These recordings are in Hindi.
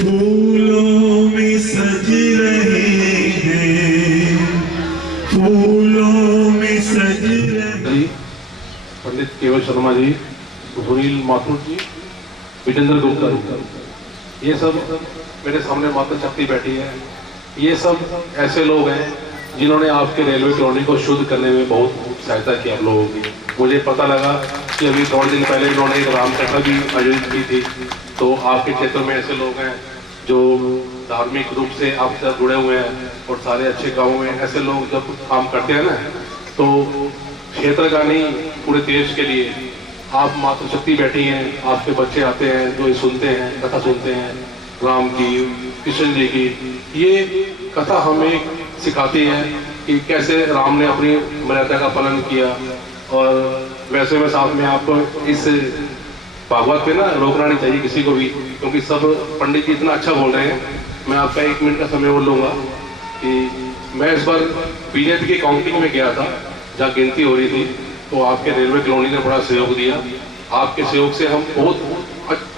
फूलों में सज रहे हैं, फूलों में सज रहे। पंडित केवल शर्मा जी, सुनील माथुर जी, विजेंद्र गुप्ता जी, ये सब मेरे सामने माता शक्ति बैठी है। ये सब ऐसे लोग हैं जिन्होंने आपके रेलवे कॉलोनी को शुद्ध करने में बहुत सहायता की आप लोगों की। मुझे पता लगा कि अभी थोड़े दिन पहले इन्होंने एक रामकथा भी आयोजित की थी। तो आपके क्षेत्र में ऐसे लोग हैं जो धार्मिक रूप से आपके साथ जुड़े हुए हैं और सारे अच्छे गाँव में ऐसे लोग जब काम करते हैं ना, तो क्षेत्र का नहीं पूरे देश के लिए आप माता शक्ति बैठी हैं। आपके बच्चे आते हैं जो ये सुनते हैं, कथा सुनते हैं राम की, कृष्ण जी की। ये कथा हमें सिखाती है कि कैसे राम ने अपनी मर्यादा का पालन किया। और वैसे में साथ में आप इस भागवत पे ना रोकना नहीं चाहिए किसी को भी, क्योंकि सब पंडित जी इतना अच्छा बोल रहे हैं। मैं आपका 1 मिनट का समय और लूँगा कि मैं इस बार बीजेपी की काउंटिंग में गया था जहाँ गिनती हो रही थी, तो आपके रेलवे कॉलोनी ने बड़ा सहयोग दिया। आपके सहयोग से हम बहुत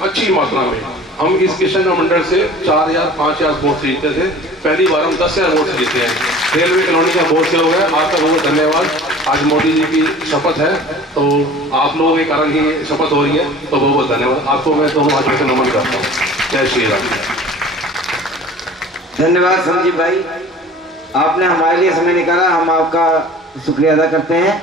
अच्छी मात्रा में हम इस किशन मंडल से 4,000 5,000 वोट से जीते थे। पहली बार हम 10,000 वोट से जीते हैं। रेलवे कॉलोनी का बहुत सहयोग है, आपका बहुत धन्यवाद। आज मोदी जी की शपथ है, तो आप लोगों के कारण ही शपथ हो रही है, तो बहुत बहुत धन्यवाद आपको। मैं दोनों हाथ से नमन करता हूँ। जय श्री राम। धन्यवाद संजीव भाई, आपने हमारे लिए समय निकाला, हम आपका शुक्रिया अदा करते हैं।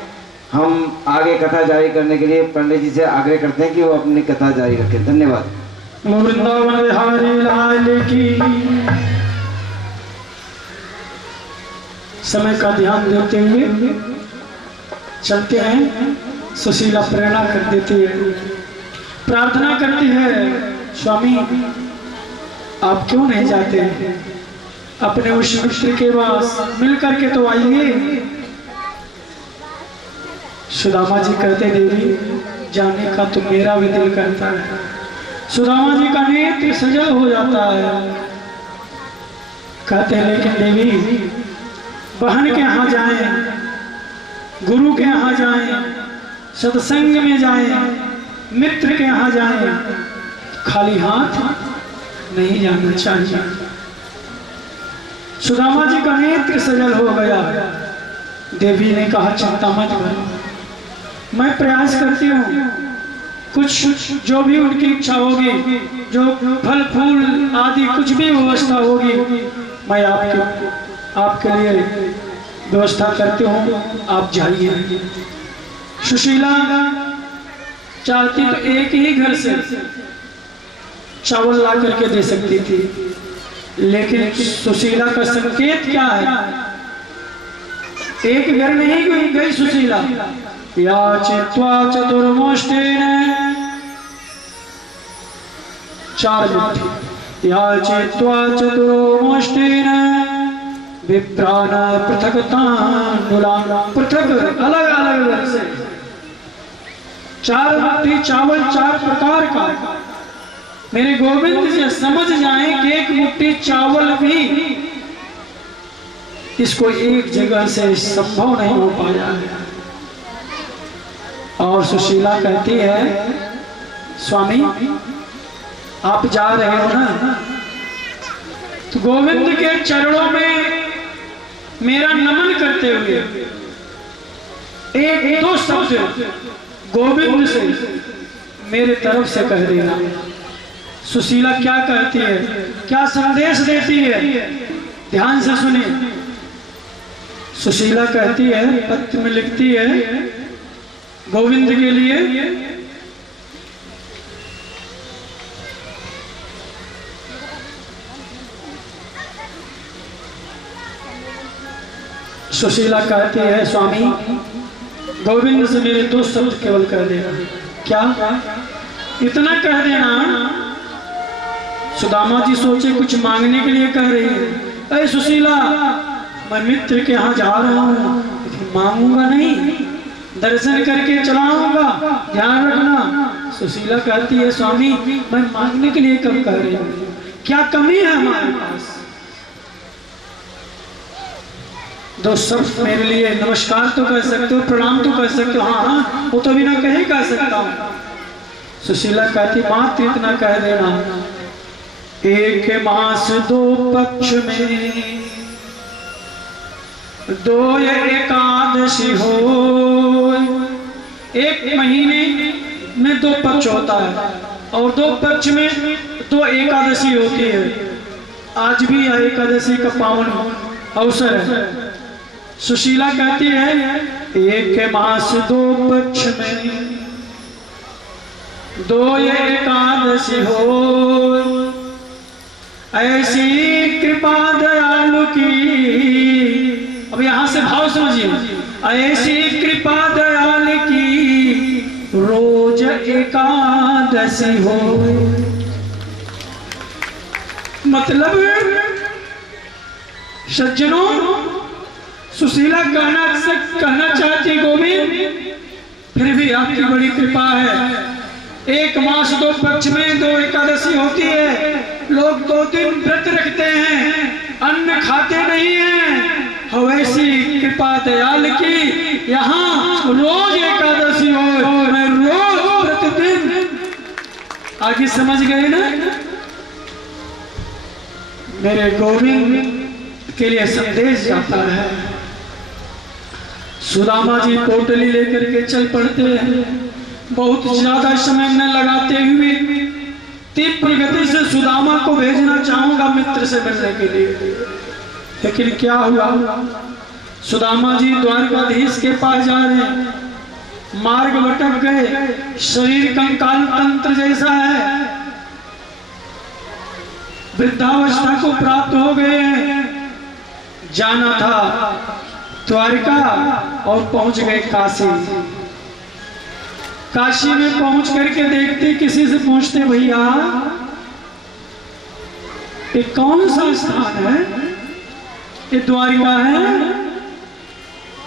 हम आगे कथा जारी करने के लिए पंडित जी से आग्रह करते हैं कि वो अपनी कथा जारी रखें। धन्यवाद। वृंदावन बिहारी लाल की। समय का ध्यान देते हुए चलते हैं। सुशीला प्रेरणा कर देती है, प्रार्थना करती है, स्वामी आप क्यों नहीं जाते अपने उस मित्र के पास, मिल करके तो आइए। सुदामा जी कहते देवी जाने का तो मेरा भी दिल करता है। सुदामा जी का नेत्र सजल हो जाता है। कहते हैं लेकिन देवी बहन के यहाँ जाएं, गुरु के यहाँ जाएं, सत्संग में जाएं, मित्र के यहाँ जाएं, खाली हाथ नहीं जाना चाहिए। सुदामा जी का नेत्र सजल हो गया। देवी ने कहा चिंता मत करो, मैं प्रयास करती हूँ, कुछ जो भी उनकी इच्छा होगी, जो फल फूल आदि कुछ भी व्यवस्था होगी, मैं आपके लिए व्यवस्था करती हूँ, आप जाइए। सुशीला चाहती तो एक ही घर से चावल ला करके दे सकती थी, लेकिन सुशीला का संकेत क्या है? एक घर नहीं गई सुशीला, याचित्वा चतुर्मुष्टेन 4 मुट्ठी, याचित्वा चतुर्मुष्टेन विप्राण पृथक्ताण्डुलान्, पृथक अलग अलग से 4 मुट्ठी चावल 4 प्रकार का। मेरे गोविंद जी समझ जाएं कि 1 मुट्ठी चावल भी इसको एक जगह से संभव नहीं हो पाया है। और सुशीला कहती है स्वामी आप जा रहे हो ना, तो गोविंद के चरणों में मेरा नमन करते हुए 1-2 शब्द गोविंद से मेरे तरफ से कह देना। सुशीला क्या कहती है, क्या संदेश देती है, ध्यान से सुनिए। सुशीला कहती है, पत्र में लिखती है गोविंद के लिए, सुशीला कहती है स्वामी गोविंद से मेरे 2 शब्द केवल कह देना। क्या? इतना कह देना। सुदामा जी सोचे कुछ मांगने के लिए कह रही है। अरे सुशीला मैं मित्र के यहाँ जा रहा हूँ, मांगूंगा नहीं, दर्शन करके चलाऊंगा, ध्यान रखना। सुशीला कहती है स्वामी मैं मांगने के लिए कब कह रही हूँ, क्या कमी है हमारे पास? 2 शब्द मेरे लिए नमस्कार तो कह सकते हो, प्रणाम तो कह सकते हो। हाँ हाँ वो तो बिना कहे कह सकता हूँ। सुशीला कहती मात्र इतना कह देना एक मास दो पक्ष में दो एकादशी हो। एक महीने में दो पक्ष होता है और दो पक्ष में दो एकादशी होती है। आज भी यह एकादशी का पावन अवसर है। सुशीला कहती है एक मास दो पक्ष में दो एकादशी हो, ऐसी कृपा दयालु की। अब यहां से भाव समझिए, ऐसी कृपा दयाल की रोज एकादशी हो। मतलब सज्जनों, सुशीला कहना चाहती गोविंद, फिर भी आपकी बड़ी कृपा है। एक मास दो पक्ष में दो एकादशी होती है। लोग 2 दिन व्रत रखते हैं, अन्न खाते नहीं हैं। हो ऐसी कृपा दयाल की यहाँ रोज एकादशी हो, मैं रोज प्रतिदिन। आगे समझ गए ना? मेरे गोविंद के लिए संदेश जाता है। सुदामा जी पोटली लेकर के चल पड़ते हैं। बहुत ज्यादा समय न लगाते हुए तीव्र गति से सुदामा को भेजना चाहूंगा मित्र से मिलने के लिए। लेकिन क्या हुआ, सुदामा जी द्वारकाधीश के पास जा रहे हैं, मार्ग भटक गए। शरीर कंकाल तंत्र जैसा है, वृद्धावस्था को प्राप्त हो गए हैं। जाना था द्वारका और पहुंच गए काशी। काशी में पहुंच करके देखते, किसी से पूछते भैया ये कौन सा स्थान है? ये द्वारिका है।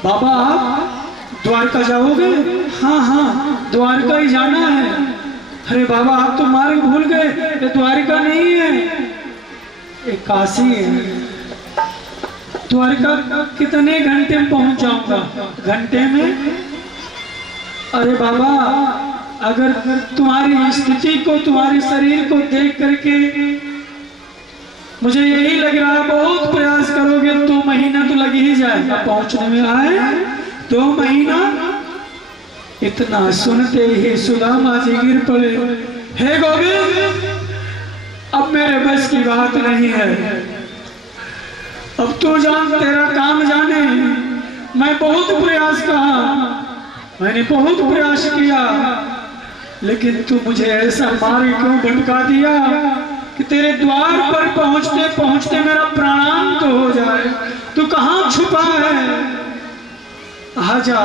बाबा आप द्वारका जाओगे? हाँ हाँ द्वारका ही जाना है। अरे बाबा आप तो मार्ग भूल गए, ये द्वारिका नहीं है, ये काशी है। द्वारका कितने घंटे में पहुंच जाऊंगा? घंटे में? अरे बाबा अगर तुम्हारी स्थिति को, तुम्हारे शरीर को देख करके मुझे यही लग रहा है बहुत प्रयास करोगे 2 महीना तो लग ही जाएगा पहुंचने में। आए 2 महीना? इतना सुनते ही सुदामा जी गिर पड़े। हे गोविंद, अब मेरे बस की बात नहीं है। अब तू जान, तेरा काम जाने। मैं बहुत प्रयास कहा, मैंने बहुत प्रयास किया, लेकिन तू मुझे ऐसा मार्ग क्यों भटका दिया कि तेरे द्वार पर पहुंचते पहुंचते मेरा प्राणांत हो जाए। तू कहाँ छुपा है? आजा,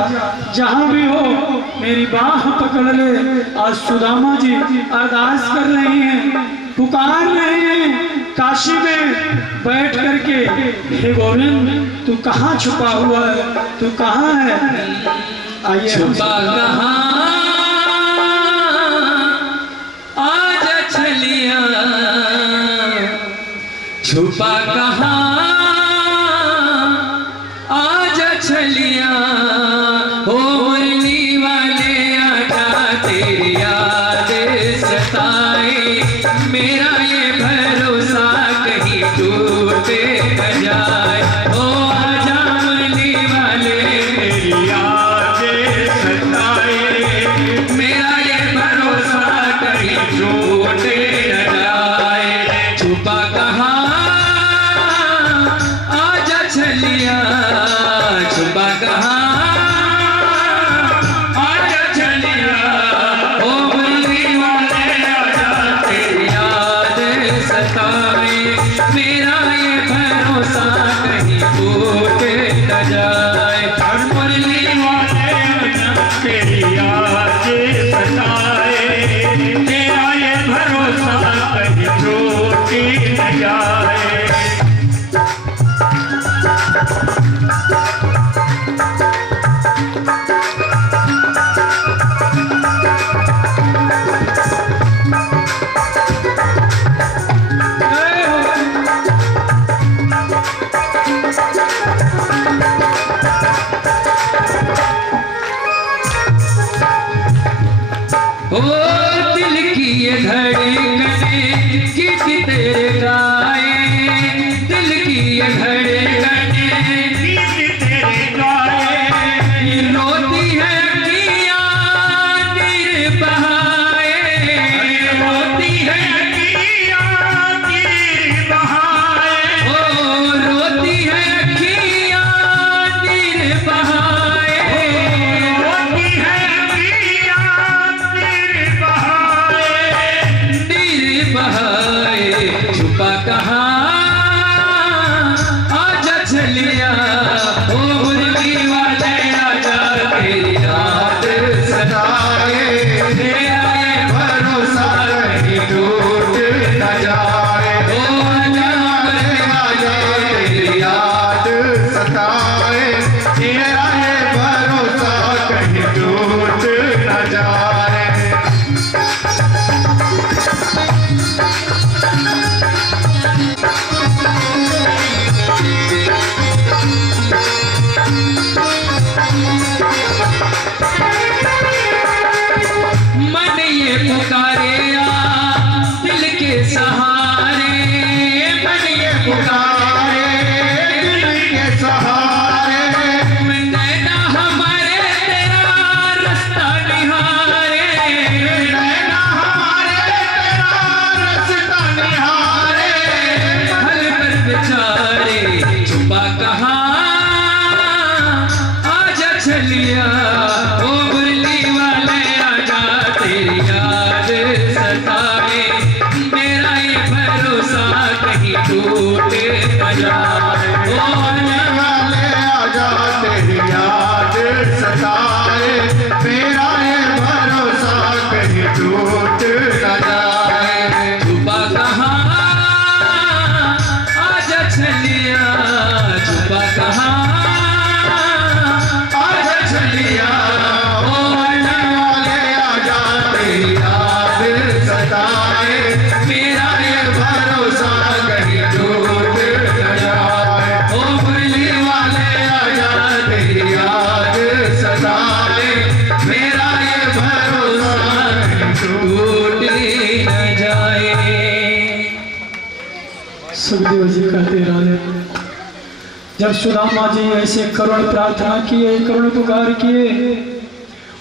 जहां भी हो मेरी बाह पकड़ ले। आज सुदामा जी अरदास कर रही हैं, पुकार रहे हैं काशी में बैठ करके, हे गोविंद तू कहाँ छुपा हुआ है? तू कहाँ है? आइए। छुपा कहाँ आज छलिया, छुपा कहाँ आज छलिया। हो मुरली वाले आजा, तेरी याद सताए। मेरा ये भरोसा कहीं टूटे न जाए। ओ आजा मुरली वाले, तेरी याद सताए। मेरा ये भरोसा कहीं टूटे न जाए। छुपा कहाँ आजा छलिया, छुपा कहाँ आजा छलिया। ओ मुरली वाले आजा, तेरी याद सताए। मेरा ये भरोसा कहीं टूटे न जाए। और मुरली वाले आजा, तेरी याद सताए। तेरा ये भरोसा कहीं टूट न जाए। ओ दिल की ये धड़कने किसी तेरे गाए दिल की ये धड़कन गीत तेरे गाए रोती है अखियाँ नीर बहाए रोती है अखियाँ नीर बहाए ओ रोती है अखियाँ नीर बहाए रोती है अखियाँ नीर बहाए नीर बहाए छुपा कहाँ आजा चलिया ओ मुरली वाले आजा तेरी याद सताए तेरा ये भरोसा कहीं टूट न जाए ओ आजा तेरी याद सताए तेरा ये भरोसा कहीं टूट न जाए। मन ये पुकारे दिल के सहारे मन ये पुकारे दिल के सहारे नैना हमारे तेरा रास्ता निहारे नैना हमारे तेरा रास्ता निहारे हल पर बेचारे छुपा कहाँ आजा चलिया ओ मुरली वाले आजा तेरी याद सताए मेरा ये भरोसा कहीं टूट न जाए ओ वाले आजा तेरी याद सताए मेरा ये भरोसा कहीं टूट न जाए। छुपा कहाँ आजा चलिया छुपा कहाँ आजा चलिया ओ वाले आजा तेरी याद सताए मेरा ये भरोसा कहीं टूट न जाए। ओ मुरली वाले आजा तेरी याद सताए मेरा ये भरोसा कहीं टूट न जाए। सुखदेव जी कहते रहे जब सुदामा जी ऐसे करुण प्रार्थना किए करुण पुकार किए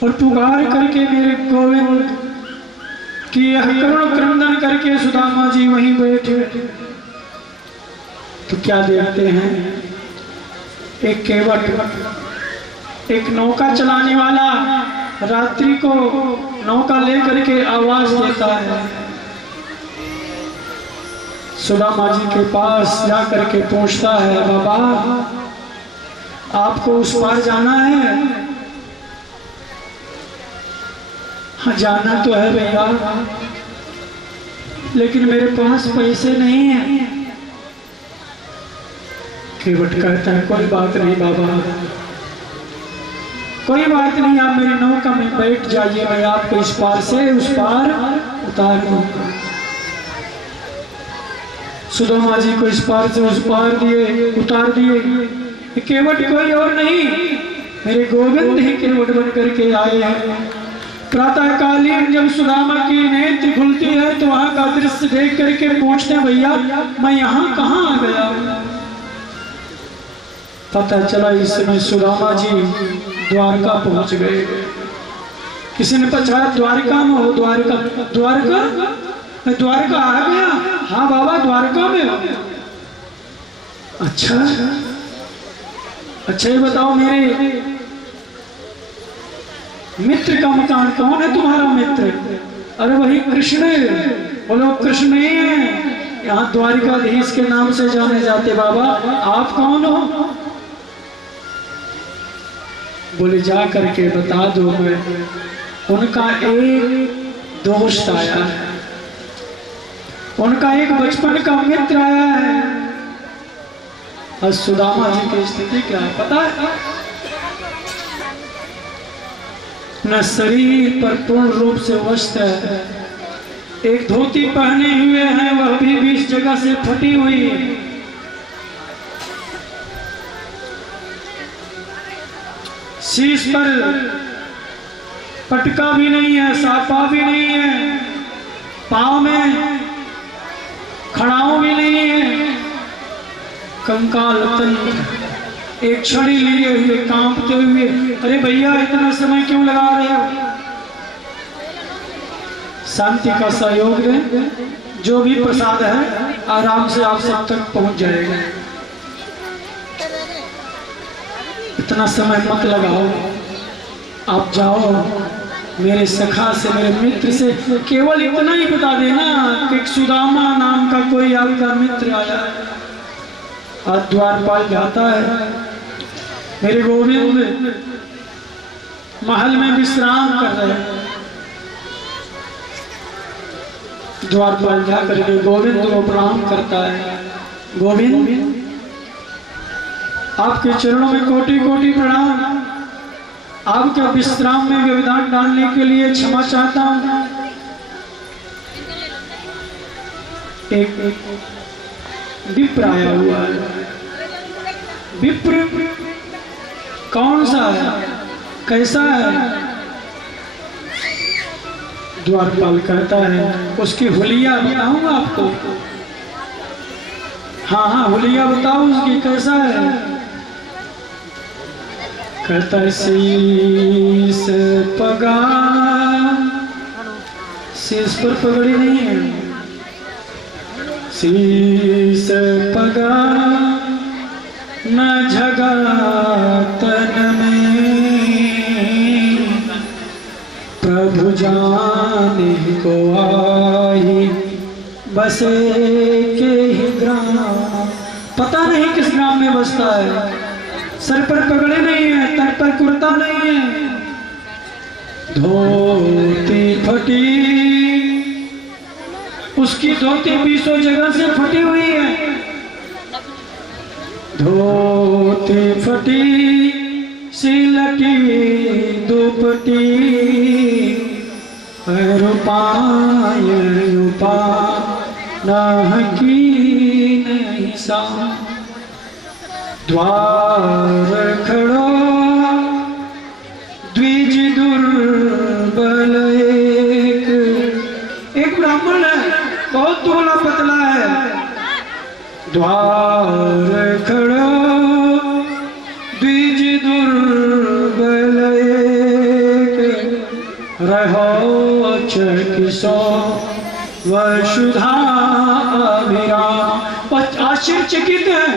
और पुकार करके मेरे गोविंद की यह करुण क्रंदन करके सुदामा जी वहीं बैठे तो क्या देखते हैं एक केवट एक नौका चलाने वाला रात्रि को नौका लेकर के आवाज देता है। सुदामा जी के पास जा करके पूछता है बाबा आपको उस पार जाना है? हाँ जाना तो है भैया लेकिन मेरे पास पैसे नहीं है। केवट कहता है कोई बात नहीं बाबा कोई बात नहीं आप मेरी नौका में बैठ जाइए मैं आपको इस पार से उस पार उतार दूंगा। सुदामा जी को इस पार से उस पार दिए उतार दिए। केवट कोई और नहीं मेरे गोविंद ही केवट बन करके आए हैं। प्रातः कालीन जब सुदामा की नेत्र खुलती है तो वहां का दृश्य देख करके पूछते हैं भैया मैं यहाँ कहाँ आ गया? पता चला इस समय सुदामा जी द्वारका पहुंच गए। किसी ने पूछा द्वारका में हो? द्वारका द्वारका मैं द्वारका आ गया। हाँ बाबा द्वारका में हो। अच्छा अच्छा ये बताओ मेरे मित्र का मकान कौन है तुम्हारा मित्र? अरे वही कृष्ण। बोलो कृष्ण नहीं है यहाँ द्वारिकाधीश के नाम से जाने जाते। बाबा आप कौन हो? बोले जा करके बता दो मैं उनका एक दोस्त आया है उनका एक बचपन का मित्र आया है। और सुदामा जी की स्थिति क्या है पता है? न शरीर पर पूर्ण रूप से वस्त्र है एक धोती पहने हुए हैं वह भी 20 जगह से फटी हुई है। शीश पर पटका भी नहीं है साफा भी नहीं है। पाँव में कंकाल तंत्र एक छड़ी लिए हुए कांपते हुए, अरे भैया इतना समय क्यों लगा रहे हो? शांति का सहयोग दें, जो भी प्रसाद है आराम से आप सब तक पहुंच जाएगा। इतना समय मत लगाओ, आप जाओ मेरे सखा से, मेरे मित्र से केवल इतना ही बता देना कि सुदामा नाम का कोई आपका मित्र आया, आज द्वारपाल जाता है, मेरे गोविंद महल में विश्राम कर रहे हैं। द्वारपाल जाकर के गोविंद को प्रणाम करता है। गोविंद आपके चरणों में कोटि कोटि प्रणाम, आपके विश्राम में व्यवधान डालने के लिए क्षमा चाहता हूं। एक विप्र आया हुआ है। विप्र कौन सा है, कैसा है? द्वारपाल कहता है उसकी हुलिया बताऊंगा आपको। हाँ हाँ हुलिया बताओ उसकी, कैसा है? कहता है शीश पगा, शीश पर पगड़ी नहीं है, शीश पगा न झगा तन में, प्रभु जाने को आई बसे के ही ग्राम। पता नहीं किस ग्राम में बसता है, सर पर पगड़ी नहीं है, तन पर कुर्ता नहीं है, धोती फटी, उसकी धोती 20 जगह से फटी हुई है, धोती फटी सिलटी दुपटी, रूपाय रूपा नहकी नहीं सा, द्वार खड़ो द्विज दुर्बल एक ब्राह्मण है, बहुत दुबला पतला है, द्वार खड़ो द्विज दुर्बल रहो चकिसो वसुधा अभिराम। आश्चर्यचकित है,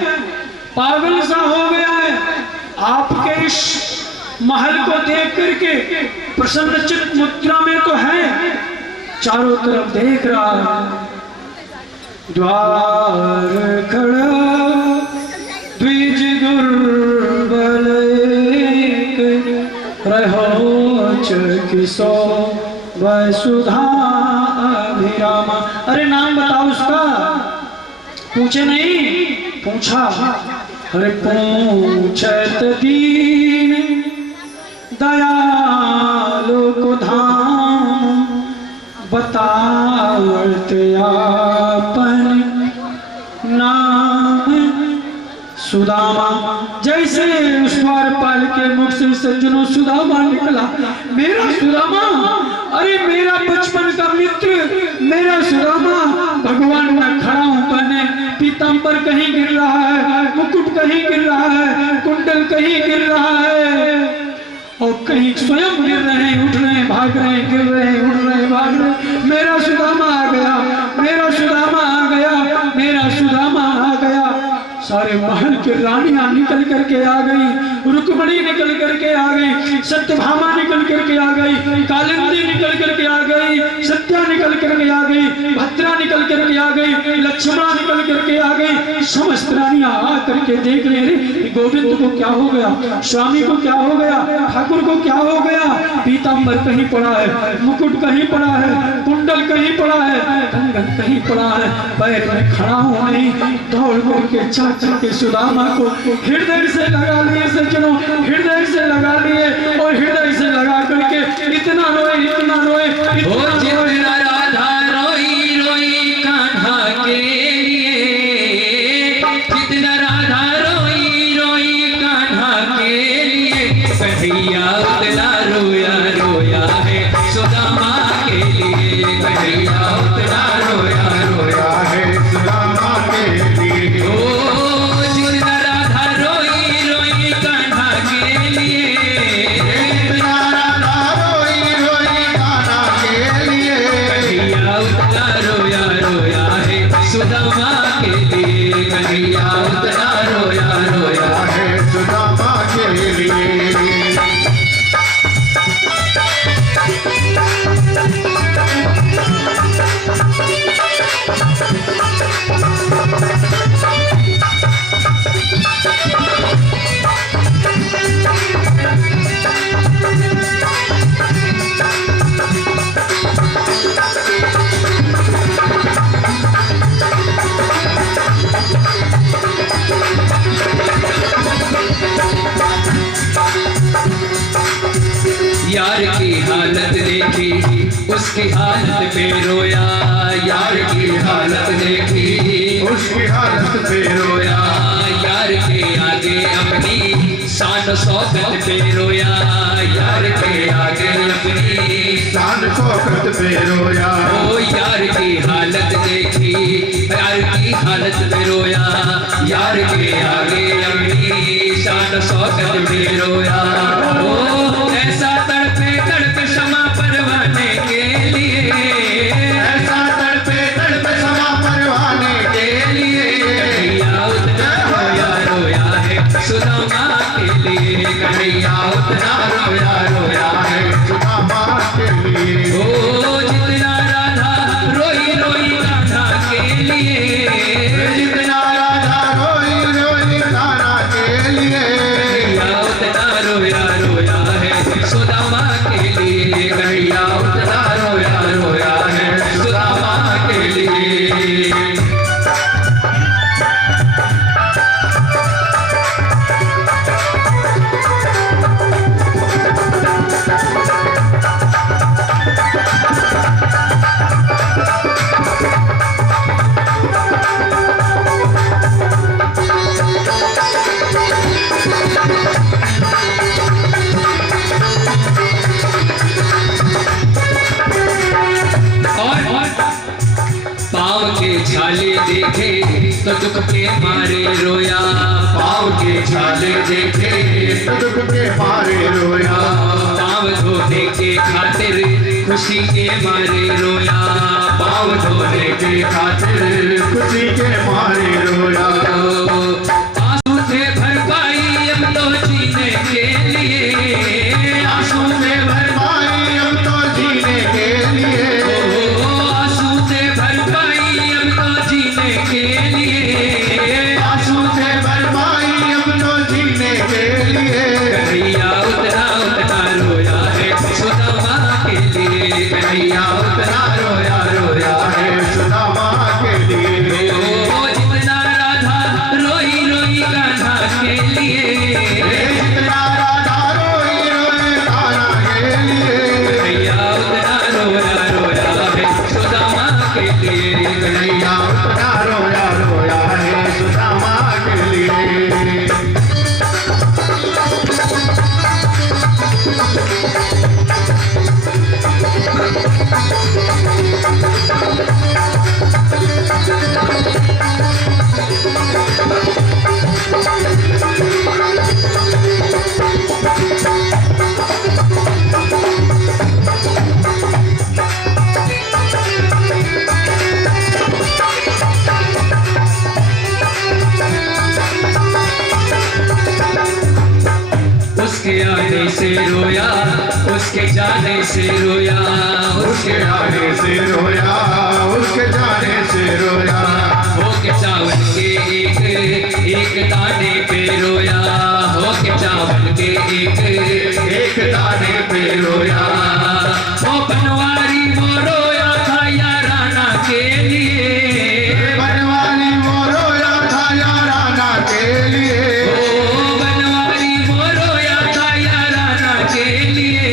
पागल सा हो गया है, आपके इस महल को देख करके प्रसन्नचित्त मुद्रा में तो है, चारों तरफ देख रहा है। द्वार खड़ा द्विज दुर्बल रहो चकिसो वसुधा अभिरामा। अरे नाम बताओ उसका, पूछे नहीं, पूछा, अरे पूछत दीन दयालु को धाम, बतावत आपन नाम सुदामा। जैसे उस द्वारपाल के मुख से सज्जनों सुदामा निकला, मेरा सुदामा, अरे मेरा बचपन का मित्र, मेरा सुदामा, भगवान न खड़ा हूं बने, पीतांबर कहीं गिर रहा है, मुकुट कहीं गिर रहा है, कुंडल कहीं गिर रहा है, और कहीं स्वयं गिर रहे हैं, उठ रहे हैं, भाग रहे हैं, गिर रहे हैं, उठ रहे हैं, भाग रहे हैं। मेरा सुदामा आ गया, मेरा सुदामा आ गया, मेरा सुदामा आ गया। सारे महल की रानियां निकल करके आ गई, रुक्मणी निकल करके आ गई, सत्यभामा निकल करके आ गई, कालिंदी निकल करके आ गई, सत्या निकल करके आ गई, भद्रा निकल करके आ गई, लक्ष्मणा निकल करके आ गई। समस्त रानियां आ करके देख रहे हैं गोविंद को क्या हो गया, स्वामी को क्या हो गया, ठाकुर को क्या हो गया। पीतांबर कहीं पड़ा है, मुकुट कहीं पड़ा है, कुंडल कहीं पड़ा है, कंगन कहीं पड़ा है, पैर में खड़ा हो नहीं, दौड़ करके चाचा के सुदामा को हृदय से लगा लिए सज्जनों, हृदय से लगा लिए, और हृदय से लगा करके इतना रोए, इतना रोए, इतना रोए। राधा रोई रोई कान्हा के लिए, जितना राधा रोई रोई कान्हा के लिए, कन्हैया उतना रोया रोया है सुदामा के लिए, कन्हैया उतना रोया रोया है सुदामा के लिए। ओ शौकत पे रोया, यार के आगे अपनी शान शौकत पे रोया, यार के आगे अपनी शान शौकत पे रोया। ओ यार की हालत देखी, यार की हालत पे रोया, यार के आगे अपनी शान शौकत पे रोया। ओ ऐसा तड़पे तड़प क्षमा परवाने के लिए, ऐसा तड़पे तड़प क्षमा परवाने के लिए, कन्हैया उतना रोया रोया है सुदामा के लिए, कन्हैया उतना रोया रोया है सुदामा के लिए। ओ जितना राधा रोई रोई कान्हा के लिए, जितना राधा रोई रोई कान्हा के लिए, कन्हैया उतना रोया रोया है सुदामा के लिए, कन्हैया उतना रोया रोया है सुदामा के लिए। पाँव के छाले देखे तो दुख के मारे रोया, पाँव के छाले देखे तो दुख के मारे रोया, पाँव धोने के खातिर खुशी के मारे रोया, पाँव धोने के खातिर खुशी के मारे रोया। आंसू थे भरपाई अब तो जीने के लिए, आंसू से भरपाई अब तो जीने के लिए, आंसू से भरपाई अब तो जीने के लिए, आंसू से भरपाई अब तो जीने के लिए, कन्हैया उतना उतना रोया है सुदामा के लिए, कन्हैया उतना रोया रोया है सुदामा के लिए। ओ जितना राधा रोई रोई कान्हा के लिए, जितना राधा रोई रोई कान्हा के लिए, कन्हैया उतना रोया रोया है सुदामा के लिए, कन्हैया उतना रोया रोया है सुदामा के लिए। उसके आने से रोया, उसके जाने से रोया, उसके आने से रोया, उसके जाने से रोया, हो के चावल के एक दाने पे रोया, हो के चावल के एक दाने पे रोया। वो बनवारी वो रोया था याराना के लिए, बनवारी वो रोया था याराना के लिए, ओ बनवारी वो रोया था याराना के लिए,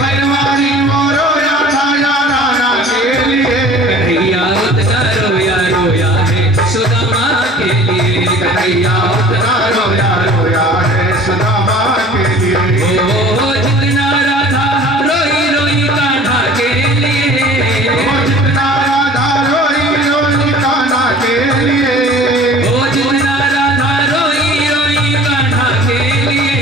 बनवारी वो रोया था याराना के लिए, कन्हैया उतना रोया रोया है सुदामा के लिए, कन्हैया उतना रोया रोया है सुदामा के लिए। ओ जितना राधा रोई रोई कान्हा के लिए, वो जितना राधा रोई रोई कान्हा के लिए, ओ जितना राधा रोई रोई कान्हा के लिए,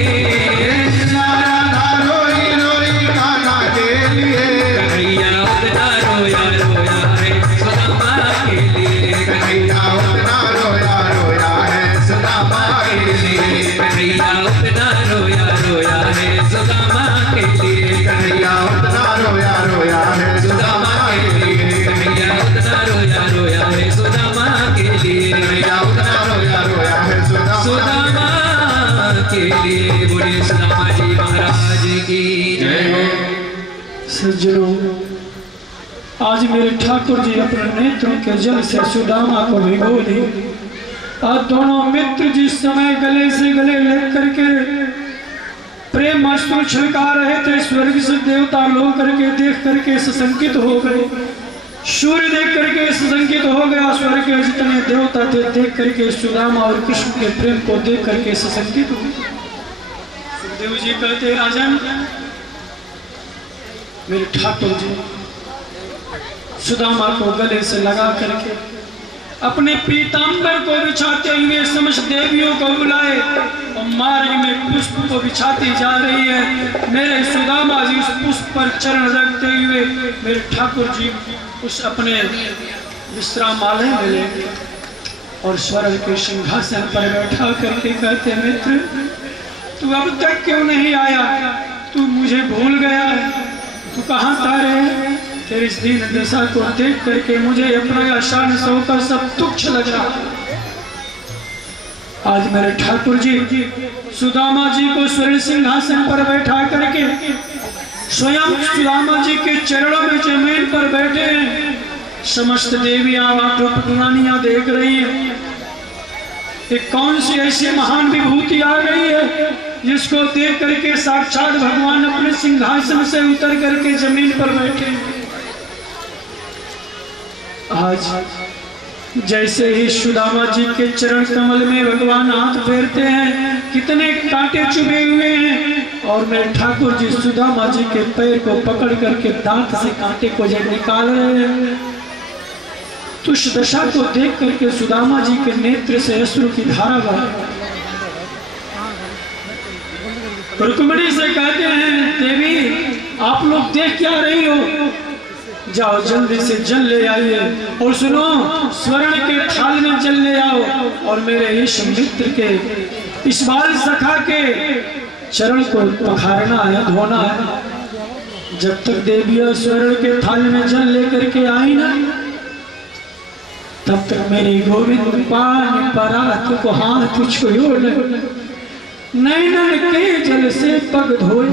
जितना राधा रोई रोई कान्हा के लिए, कन्हैया उतना रोया रोया है सुदामा के लिए, कन्हैया उतना रोया रोया है सुदामा के लिए, कन्हैया उतना रोया रोया है सुदामा के लिए, कन्हैया उतना रोया रोया है सुदामा के लिए, कन्हैया उतना रोया रोया है सुदामा के लिए, कन्हैया उतना रोया रोया है सुदामा सुदामा के लिए। बोले सुदामा जी महाराज की जय हो। सज्जनों, आज मेरे ठाकुर जी अपने नेत्रों के जल से सुदामा को भिगो दिए। आज दोनों मित्र जिस समय गले से गले लग करके प्रेम अश्रु छलका रहे थे, स्वर्ग से देवता लोग करके देख करके सशंकित हो गए। सूर्य देख करके सशंकित हो गया, स्वर्ग के जितने देवता थे देख करके सुदामा और कृष्ण के प्रेम को देख करके सशंकित हो। सुखदेव जी कहते राजन, मेरे ठाकुर जी सुदामा को गले से लगा करके अपने पीतांबर को बिछाते हुए समस्त देवियों को बुलाए और मार्ग में पुष्प को बिछाती जा रही है। मेरे सुदामा जी उस पुष्प पर चरण रखते हुए मेरे ठाकुर जी उस अपने विश्रामालय में लेंगे और स्वर्ग के सिंहासन पर बैठा करके कहते, मित्र तू अब तक क्यों नहीं आया? तू मुझे भूल गया है? तू कहाँ था रे? तेरी इस दीन दशा को देख करके मुझे अपना शान शौकत सब तुच्छ लग रहा है। आज मेरे ठाकुर जी सुदामा जी को स्वर्ण सिंहासन पर बैठा करके स्वयं सुदामा जी के चरणों में जमीन पर बैठे हैं। समस्त देवियां रानियां देख रही हैं। एक कौन सी ऐसी महान विभूति आ गई है जिसको देख करके साक्षात भगवान अपने सिंहासन से उतर करके जमीन पर बैठे हैं। आज जैसे ही सुदामा जी के चरण कमल में भगवान हाथ फेरते हैं, कितने कांटे चुभे हुए हैं और मेरे ठाकुर जी सुदामा जी के पैर को पकड़ करके दांत से कांटे को जब निकाल रहे हैं। तो उस दशा को देख करके सुदामा जी के नेत्र से अश्रु की धारा बह। रुक्मिणी से कहते हैं, देवी आप लोग देख क्या रही हो? जाओ जल्दी से जल ले आइए और सुनो, स्वर्ण के थाल में जल ले आओ और मेरे इस मित्र के इस बाल सखा के चरण को पखारना है, धोना है। जब तक देवियां स्वर्ण के थाल में जल लेकर के आई ना, तब तक मेरे गोविंद पान परात को हाथ छुओ नैनन के जल से पग धोए।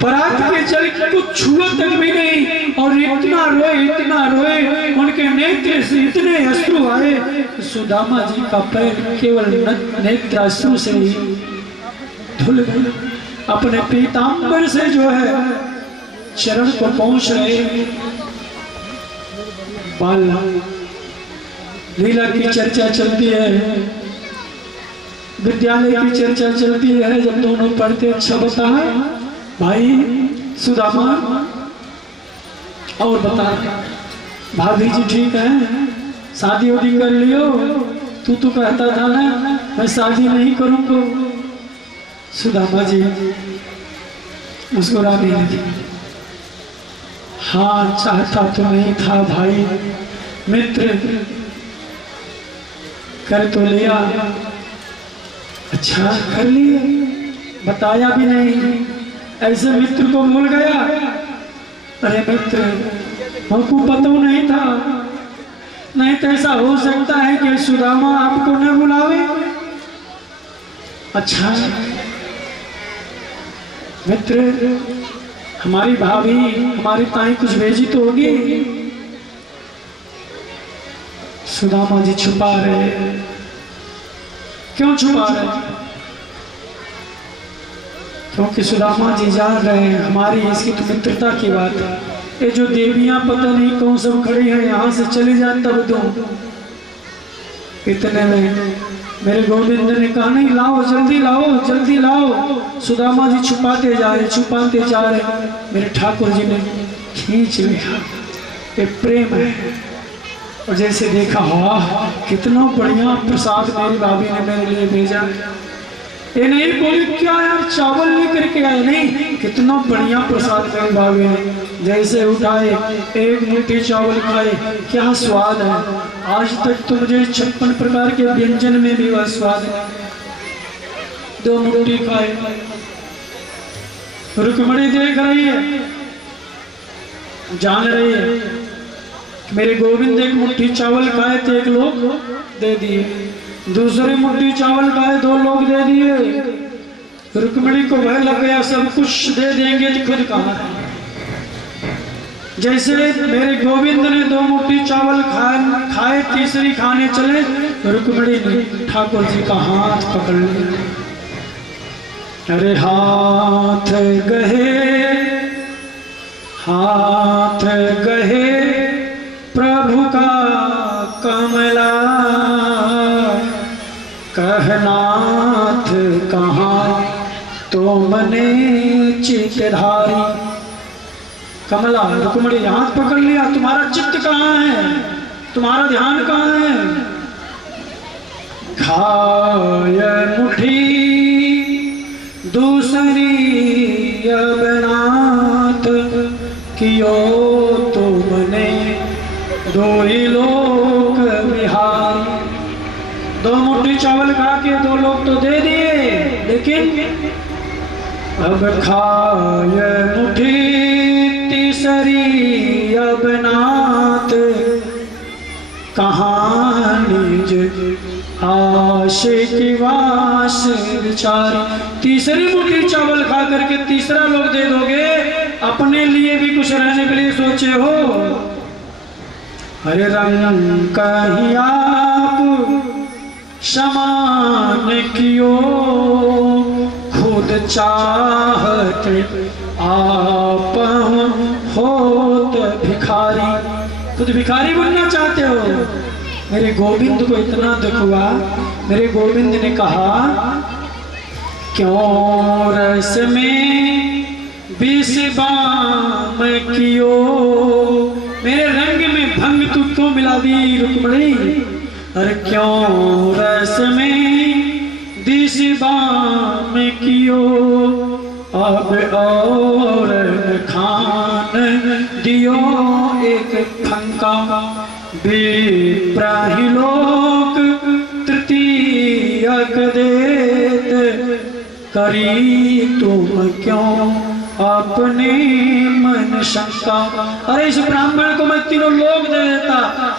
परात के जल को छुआ तक भी नहीं और इतना रोए उनके नेत्र से इतने अश्रु आए। सुदामा जी का पैर केवल नेत्र अश्रु से ही धुल गए। अपने पीतांबर से जो है चरण को पहुंच रहे। बाल लीला की चर्चा चलती है, विद्यालय की चर्चा चलती है। जब दोनों पढ़ते, अच्छा बता भाई सुदामा, और बता भाभी जी ठीक है, शादी उदी कर लियो? तू तो कहता था ना मैं शादी नहीं करूंगा। सुदामा जी मुस्कुरा नहीं लगी। हाँ चाहता तो नहीं था भाई, मित्र कर तो लिया। अच्छा कर लिया, बताया भी नहीं, ऐसे मित्र को भूल गया। अरे मित्र हमको पता नहीं था, नहीं तो ऐसा हो सकता है कि सुदामा आपको न बुलावे। अच्छा मित्र, हमारी भाभी हमारी ताई कुछ भेजी तो होगी। सुदामा जी छुपा रहे। क्यों छुपा रहे? क्योंकि सुदामा जी जान रहे हैं हमारी इसकी तो मित्रता की बात है। ये जो देवियां पता नहीं कौन सब खड़ी हैं, यहाँ से चली जाए तब दो। इतने में मेरे गोविंद ने कहा, नहीं लाओ जल्दी लाओ जल्दी लाओ। सुदामा जी छुपाते जा रहे। मेरे ठाकुर जी ने खींच लिया। ये प्रेम है। और जैसे देखा, वाह कितना बढ़िया प्रसाद मेरी भाभी ने मेरे लिए भेजा। ये नहीं बोली क्या यार चावल लेकर के आए, नहीं कितना बढ़िया प्रसाद मेरी भाभी ने। जैसे उठाए एक मुट्ठी चावल खाए, क्या स्वाद है। आज तक तो मुझे 56 प्रकार के व्यंजन में भी वह स्वाद है। 2 मुट्ठी खाए। रुक्मिणी देख रही है, जान रही है मेरे गोविंद एक मुट्ठी चावल खाए तो 1 लोग दे दिए, दूसरे मुट्ठी चावल खाए 2 लोग दे दिए। रुक्मिणी को भय लग गया सब कुछ दे देंगे तो खुद कहा। जैसे मेरे गोविंद ने 2 मुट्ठी चावल खाए, तीसरी खाने चले, रुक्मिणी ने ठाकुर जी का हाथ पकड़ लिया। अरे हाथ गए हाथ गहे प्रभु का कमला, कहनाथ कहाँ तुमने चितधारी। कमला रुक्मणी हाथ पकड़ लिया, तुम्हारा चित्त कहाँ है, तुम्हारा ध्यान कहाँ है। खाय मुठी दूसरी अब नाथ, कियो तुमने दो ही लोक विहारी। दो मुट्ठी चावल खा के दो लोग तो दे दिए, लेकिन अब खाय मुठी तीसरी अब नाथ, कहाँ निज आशिक वास विचारी। तीसरी मुट्ठी चावल खा करके तीसरा लोग दे दोगे, अपने लिए भी कुछ रहने के लिए सोचे हो। हरे रंग कहीं आप समान कियो, खुद चाहत आप होत भिखारी। खुद भिखारी बनना चाहते हो। मेरे गोविंद को इतना दुख हुआ, मेरे गोविंद ने कहा क्यों रस में विष बाम कियो, मेरे रंग में भंग तू क्यों मिला दी रुक्मणी। अरे क्यों रस में विष बाम कियो, अब और खान दियो एक फंका। विप्राहिलोक तृतीयक देत, करी तुम क्यों अपने मन शंका। अरे इस ब्राह्मण को मैं तीनों लोग दे देता,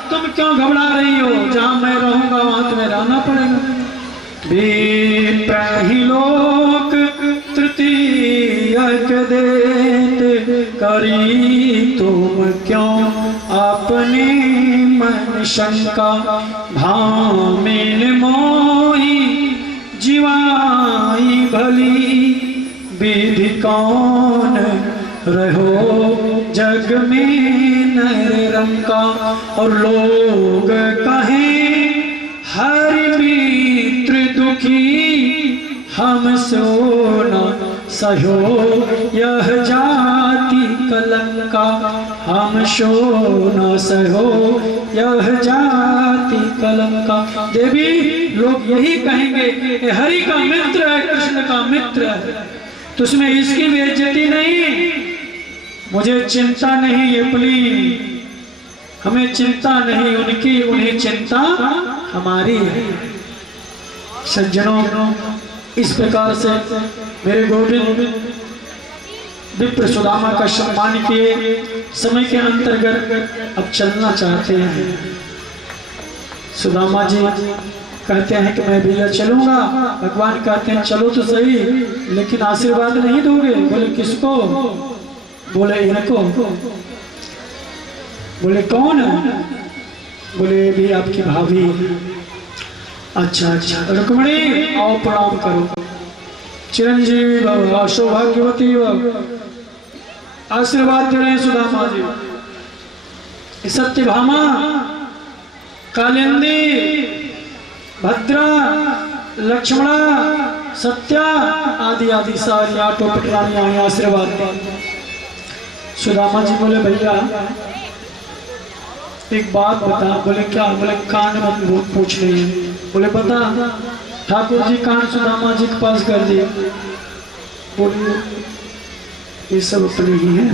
तुम क्यों घबरा रही हो। जहां मैं रहूंगा वहां तुम्हें रहना पड़ेगा। विप्राहिलोक तृतीयक देत, करी तुम क्यों अपने मन शंका। भामिन मोही जीवाई भली, विधि कौन रहो जग में नर रंका। और लोग कहें हरि मित्र दुखी, हम सोना सहो यह जाति कलंका। हम सोना सहो यह जाति कलंका। देवी लोग यही कहेंगे कि हरि का मित्र है, कृष्ण का मित्र है, तो उसमें इसकी बेइज्जती नहीं। मुझे चिंता नहीं है प्लीज, हमें चिंता नहीं उनकी, उन्हें चिंता हमारी है। सज्जनों, इस प्रकार से मेरे गोविंद विप्र सुदामा का सम्मान किए। समय के अंतर्गत अब चलना चाहते हैं। सुदामा जी कहते हैं कि मैं भैया चलूंगा। भगवान कहते हैं चलो तो सही, लेकिन आशीर्वाद नहीं दोगे। बोले किसको। बोले इनको। बोले कौन है। बोले भी आपकी भाभी। अच्छा अच्छा, रुक्मणी आओ प्रणाम करो। चिरंजीवी भव, सौभाग्यवती भव। आशीर्वाद दे रहे हैं सुदामा जी। सत्यभामा, कालिंदी, भद्रा, लक्ष्मणा, सत्या आदि आदि सारी आठों पटरानियां आई आशीर्वाद दें। सुदामा जी बोले भैया एक बात बता। बोले क्या। बोले कान मत पूछ रही है। बोले बता। ठाकुर जी कान सुदामा जी के पास कर दिए। बोले ये सब अपने ही हैं।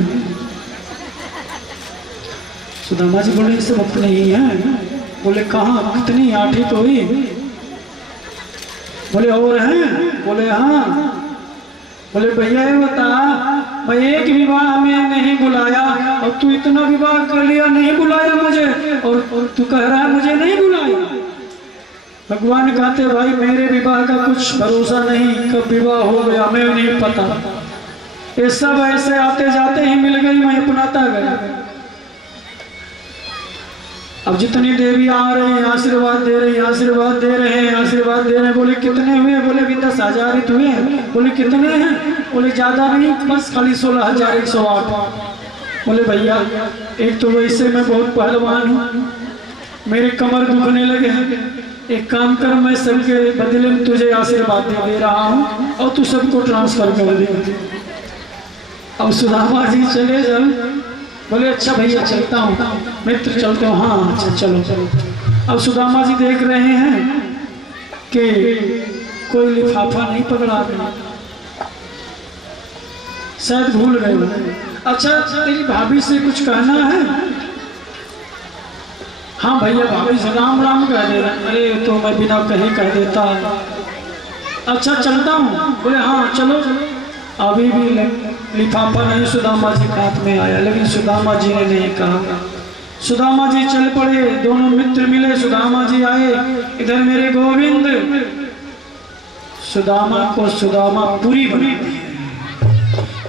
सुदामा जी बोले ये सब अपने ही हैं। बोले कहाँ, कितनी, 8 ही तो हुई। बोले और हैं। बोले हाँ। बोले भैया ये बता, मैं एक विवाह में नहीं बुलाया और तू इतना विवाह कर लिया, नहीं बुलाया मुझे, और तू कह रहा है मुझे नहीं बुलाया। भगवान कहते भाई मेरे विवाह का कुछ भरोसा नहीं, कब विवाह हो गया हमें नहीं पता। ये सब ऐसे आते जाते ही मिल गई, मैं अपनाता गया। अब जितनी देवी आ रही हैं आशीर्वाद दे रही हैं, आशीर्वाद दे रहे हैं, आशीर्वाद दे रहे हैं। बोले कितने हुए। बोले भी 10,000 हुए। बोले कितने हैं। बोले ज्यादा नहीं, बस खाली 16,108। बोले भैया एक तो वैसे मैं बहुत पहलवान हूँ, मेरे कमर दुखने लगे हैं, एक काम कर मैं सबके बदले में तुझे आशीर्वाद दे रहा हूँ और तू सबको ट्रांसफर कर दे। अब सुदामा जी चले जाओ, बोले अच्छा भैया चलता हूँ, मित्र चलते हो, हाँ अच्छा चलो चलो। अब सुदामा जी देख रहे हैं कि कोई लिफाफा नहीं पकड़ा, शायद भूल गए हो। अच्छा तेरी भाभी से कुछ कहना है? हाँ भैया भाभी से राम राम कह दे रहे। अरे तो मैं बिना कहे कह देता। अच्छा चलता हूँ। बोले हाँ चलो। अभी भी लिफाफा नहीं सुदामा जी के हाथ में आया, लेकिन सुदामा जी ने नहीं कहा। सुदामा जी चल पड़े, दोनों मित्र मिले, सुदामा जी आए, इधर मेरे गोविंद। सुदामा को सुदामा पूरी बना दी।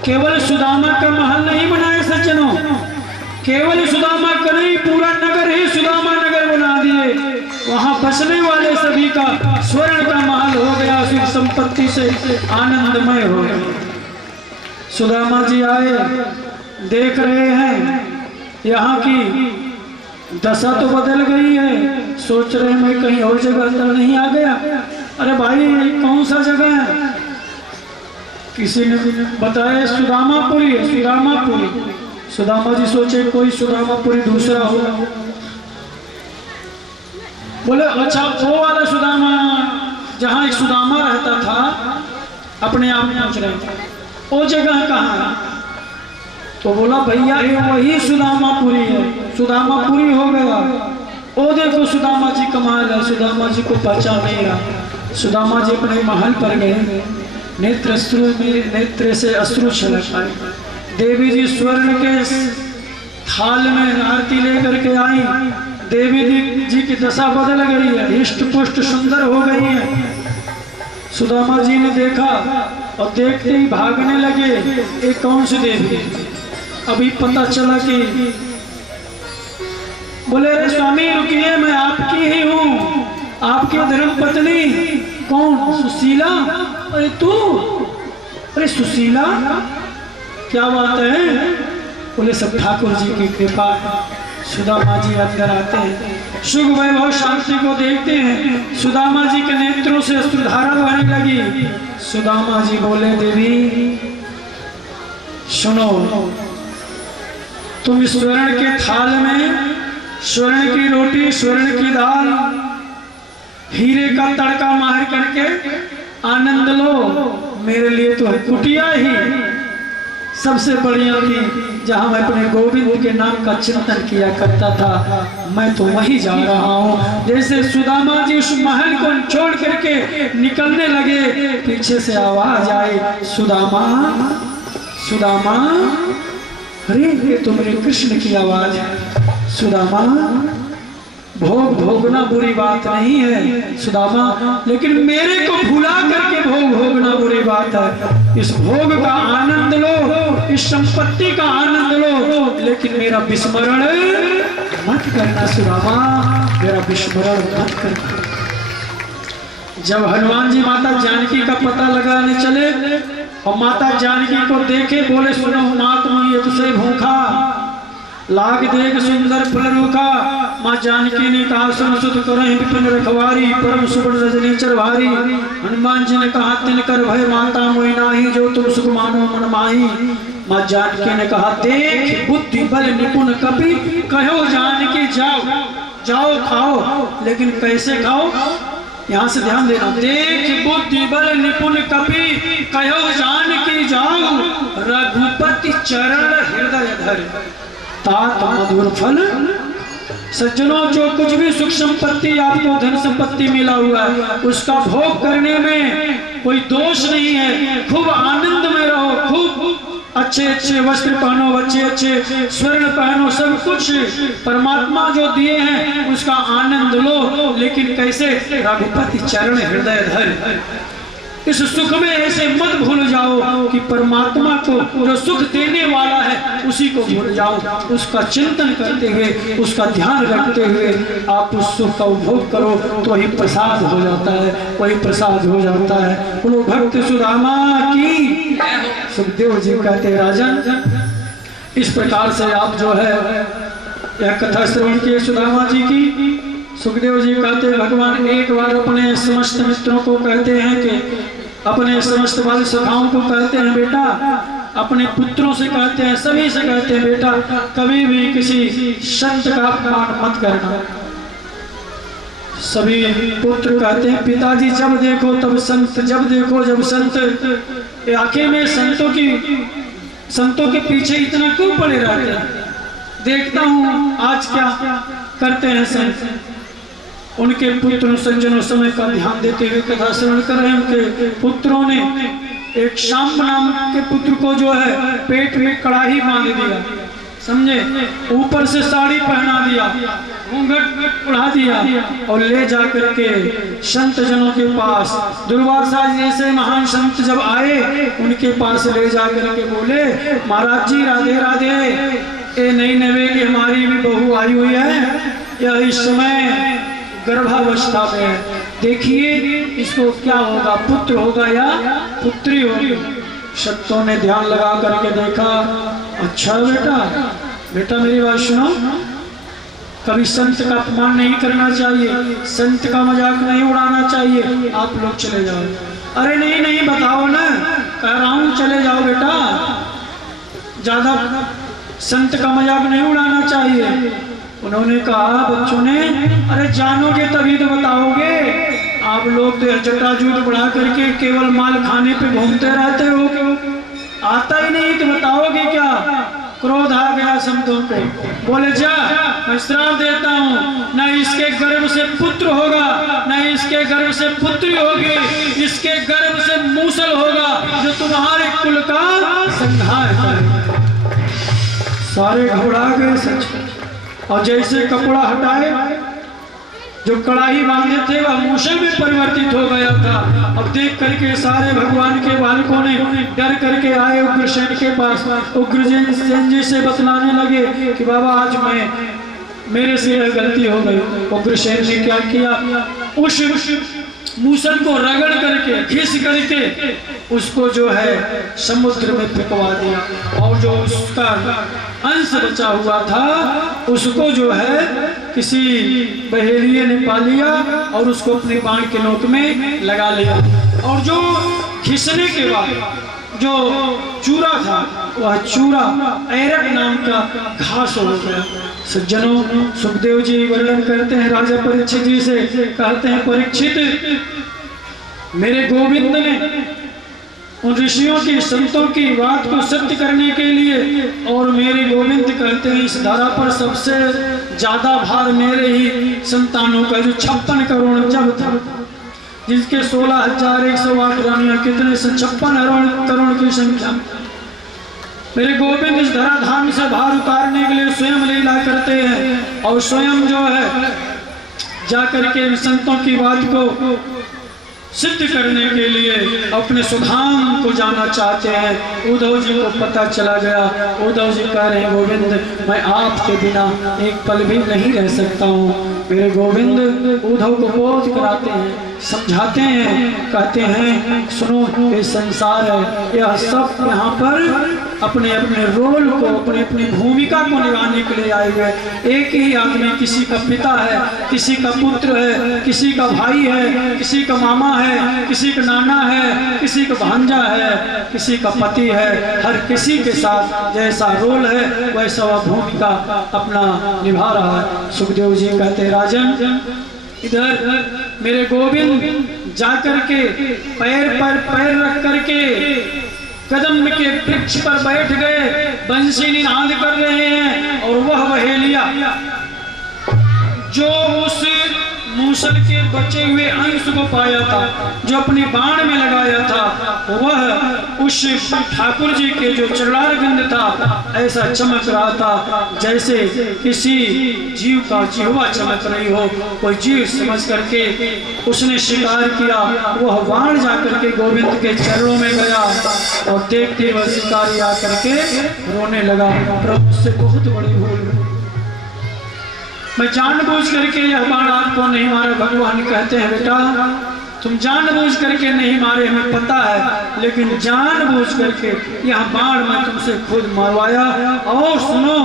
केवल सुदामा का महल नहीं बनाए सज्जनों, केवल सुदामा का नहीं, पूरा नगर ही सुदामा नगर बना दिए। वहां बसने वाले सभी का स्वर्ण का महल हो गया, सुख संपत्ति से आनंदमय हो गया। सुदामा जी आए, देख रहे हैं यहाँ की दशा तो बदल गई है, सोच रहे हैं मैं कहीं और जगह अंदर नहीं आ गया। अरे भाई कौन सा जगह है? किसी ने बताया सुदामापुरी है, सुदामापुरी। सुदामा जी सोचे कोई सुदामापुरी दूसरा होगा। बोले अच्छा वो वाला सुदामा जहाँ एक सुदामा रहता था, अपने आप पूछ रहे थे वो जगह कहाँ है? तो बोला भैया ये वही सुदामापुरी है, सुदामापुरी हो गया। ओ देखो सुदामा जी कमाल है, सुदामा जी को पहचान नहीं रहा। सुदामा जी अपने महल पर गए, नेत्र से अश्रु छलक आए। देवी जी स्वर्ण के थाल में आरती लेकर के आई। देवी जी की दशा बदल गई है, हिष्ट पुष्ट सुंदर हो गई है। सुदामा जी ने देखा और देखते ही भागने लगे, ये कौन सी देवी? अभी पता चला कि बोले अरे स्वामी रुकिए, मैं आपकी ही हूँ, आपकी धर्म पत्नी। कौन? सुशीला। अरे तू? अरे सुशीला क्या बात है? बोले सब ठाकुर जी की कृपा। सुदामा जी अंदर आते हैं, सुख वैभव शांति को देखते हैं। सुदामा जी के नेत्रों से अश्रुधारा बहने लगी। सुदामा जी बोले देवी सुनो, तुम स्वर्ण के थाल में स्वर्ण की रोटी, स्वर्ण की दाल, हीरे का तड़का मार करके आनंद लो। मेरे लिए तो कुटिया ही सबसे बढ़िया थी, जहां मैं अपने गोविंद के नाम का चिंतन किया करता था। मैं तो वहीं जा रहा हूँ। जैसे सुदामा जी उस महल को छोड़ करके निकलने लगे, पीछे से आवाज आई, सुदामा सुदामा। अरे ये तो मेरे कृष्ण की आवाज है। सुदामा भोग भोगना बुरी बात नहीं है सुदामा, लेकिन मेरे को भुला करके भोग भोगना बुरी बात है। इस भोग का आनंद लो, इस संपत्ति का आनंद लो, लेकिन मेरा विस्मरण मत करना सुदामा, मेरा विस्मरण मत करना। जब हनुमान जी माता जानकी का पता लगाने चले और माता जानकी को देखे, बोले सुनो महात्मा ये तुझसे भूखा, लाग देख सुंदर फल रूखा। माँ जानकी ने कहा सुन सुत करहि विपिन रखवारी, परम सुबह रजनी चरवारी। हनुमान जी ने कहा तिन कर भय माता मोहि नाही, जो तुम सुख मानो मन माही। माँ जानकी ने कहा देख बुद्धि बल निपुण कपि, कहो जानकी जाओ जाओ खाओ, लेकिन कैसे खाओ? यहाँ से ध्यान देना। देख बुद्धि बल निपुण कपि, कहो जानकी जाओ, रघुपति चरण हृदय धर, तात मधुर फल। सज्जनों जो कुछ भी सुख संपत्ति आपको धन संपत्ति मिला हुआ है, उसका भोग करने में कोई दोष नहीं है। खूब आनंद में रहो, खूब अच्छे अच्छे वस्त्र पहनो, अच्छे अच्छे स्वर्ण पहनो, सब कुछ परमात्मा जो दिए हैं उसका आनंद लो, लेकिन कैसे? रघुपति चरण हृदय धर। इस सुख में ऐसे मत भूल जाओ कि परमात्मा को जो सुख देने वाला है उसी को भूल जाओ। उसका चिंतन करते हुए, उसका ध्यान रखते हुए आप उस सुख का उपभोग करो, तो वही प्रसाद हो जाता है, वही प्रसाद हो जाता है। बोलो भक्त सुदामा की। सुखदेव जी कहते राजन इस प्रकार से आप जो है यह कथा श्रवण किए सुदामा जी की। सुखदेव जी कहते हैं भगवान एक बार अपने समस्त मित्रों को कहते हैं कि अपने समस्त बाल सखाओं को कहते हैं बेटा, अपने पुत्रों से कहते हैं, सभी से कहते हैं बेटा कभी भी किसी संत का अपमान मत करना। सभी पुत्र कहते हैं पिताजी जब देखो तब संत, जब देखो जब संत। आखिर में संतों के पीछे इतना क्यों पड़े रहते हैं? देखता हूँ आज क्या करते हैं संत। उनके पुत्र संजनों समय का ध्यान देते हुए कथा श्रवण कर रहे हैं। उनके पुत्रों ने एक शाम नाम के पुत्र को जो है पेट में कड़ाही बांध दिया, समझे, ऊपर से साड़ी पहना दिया, घूंघट उड़ा दिया और ले जाकर के संत जनों के पास, दुर्वासा जैसे महान संत जब आए उनके पास ले जाकर के बोले महाराज जी राधे राधे, ये नई नवेली हमारी भी बहू आई हुई है, यह इस समय गर्भावस्था में है, देखिए इसको क्या होगा, पुत्र होगा या पुत्री होगी। संतों ने ध्यान लगा करके देखा, अच्छा बेटा मेरी बात सुनो, कभी संत का अपमान नहीं करना चाहिए, संत का मजाक नहीं उड़ाना चाहिए, आप लोग चले जाओ। अरे नहीं बताओ ना, कह रहा हूं चले जाओ बेटा, ज्यादा संत का मजाक नहीं उड़ाना चाहिए। उन्होंने कहा बच्चों ने, अरे जानोगे तभी तो बताओगे, आप लोग तो जटाजूट बढ़ा करके केवल माल खाने पे घूमते रहते हो, आता ही नहीं तो बताओगे क्या। क्रोध आ गया संतों पे, बोले जा मैं श्राप देता हूँ, न इसके गर्भ से पुत्र होगा न इसके गर्भ से पुत्री होगी, इसके गर्भ से मूसल होगा जो तुम्हारे कुल का संहार करे। सारे घबरा गए सच, और जैसे कपड़ा हटाए जो कड़ाही बांधे थे वह मूसल में परिवर्तित हो गया था। अब देख करके सारे भगवान के बालकों ने डर करके आए उग्रसेन के पास। उग्रसेन जी से बतलाने लगे कि बाबा आज मेरे से यह गलती हो गई। उग्रसेन ने क्या किया, उस मूसल को रगड़ करके घिस करके उसको जो है समुद्र में फेंकवा दिया, और जो उसका अंश बचा हुआ था उसको जो है किसी बहेलिये ने पा लिया और उसको अपने बाण के नोक में लगा लिया। और जो घिसने के बाद जो चूरा था वह चूरा ऐरक नाम का घास हो गया। सज्जनों, सुखदेव जी वर्णन करते हैं राजा परीक्षित जी से, कहते हैं परीक्षित मेरे गोविंद ने उन ऋषियों की संतों की बात को सत्य करने के लिए, और मेरे गोविंद कहते हैं इस धारा पर सबसे ज्यादा भार मेरे ही संतानों का, जो 56 करोड़ जब था, जिसके 16,108 रानियां, कितने से 56 करोड़ की संख्या। मेरे गोविंद इस धराधाम से भार उतारने के लिए स्वयं लीला करते हैं, और स्वयं जो है जाकर के संतों की बात को सिद्ध करने के लिए अपने सुधाम को जाना चाहते हैं। उद्धव जी को पता चला गया। उद्धव जी कह रहे हैं गोविंद मैं आपके बिना एक पल भी नहीं रह सकता हूँ। मेरे गोविंद उद्धव को बोध कराते हैं, समझाते हैं, कहते हैं सुनो ये संसार है, यह सब यहाँ पर अपने अपने रोल को, अपने अपनी भूमिका को निभाने के लिए आए हुए। एक ही आदमी, किसी का पिता है, किसी का पुत्र है, किसी का भाई है, किसी का मामा है, किसी का नाना है, किसी का भांजा है, किसी का पति है। हर किसी के साथ जैसा रोल है वैसा वह भूमिका अपना निभा रहा है। सुखदेव जी कहते राजन इधर मेरे गोविंद जाकर के पैर पर पैर रख करके कदम के वृक्ष पर बैठ गए, बंसी निनाद कर रहे हैं, और वह बहेलिया जो उस मूसल के बचे हुए अंश को पाया था, जो अपनी बाण में लगाया था, वह उस ठाकुर जी के जो चरणारविंद था ऐसा चमक रहा था जैसे किसी जीव का जिह्वा चमक रही हो। कोई जीव समझ करके उसने शिकार किया, वह बाण जाकर के गोविंद के चरणों में गया, और देखते वह शिकारी आकर के रोने लगा, प्रभु से बहुत बड़ी भूल, मैं जानबूझ करके यह बाण आपको नहीं मारा। भगवान कहते हैं बेटा तुम जानबूझ करके नहीं मारे, हमें पता है, लेकिन जानबूझ करके यह बाण मैं तुमसे खुद मरवाया। और सुनो,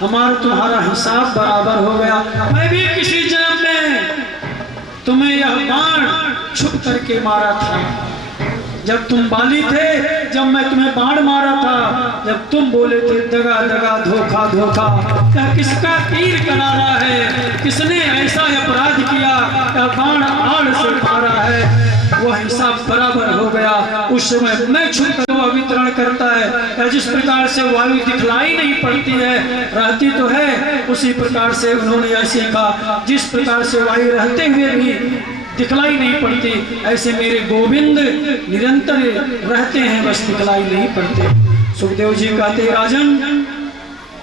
हमारा तुम्हारा हिसाब बराबर हो गया। मैं भी किसी जन्म में तुम्हें यह बाण छुप करके मारा था, जब तुम बाली थे, जब मैं तुम्हें बाण मारा था, जब तुम बोले थे दगा दगा धोखा धोखा। यह किसका तीर करारा है, किसने ऐसा अपराध किया, यह बाण आड़ से मारा है, वह हिसाब बराबर हो गया। उस समय मैं छुप कर वह वितरण करता है। जिस प्रकार से वायु दिखलाई नहीं पड़ती है, रहती तो है, उसी प्रकार से उन्होंने यह सीखा। जिस प्रकार से वायु रहते हुए भी दिखलाई नहीं पड़ती, ऐसे मेरे गोविंद निरंतर रहते हैं, बस दिखलाई नहीं पड़ते। सुखदेव जी कहते, राजन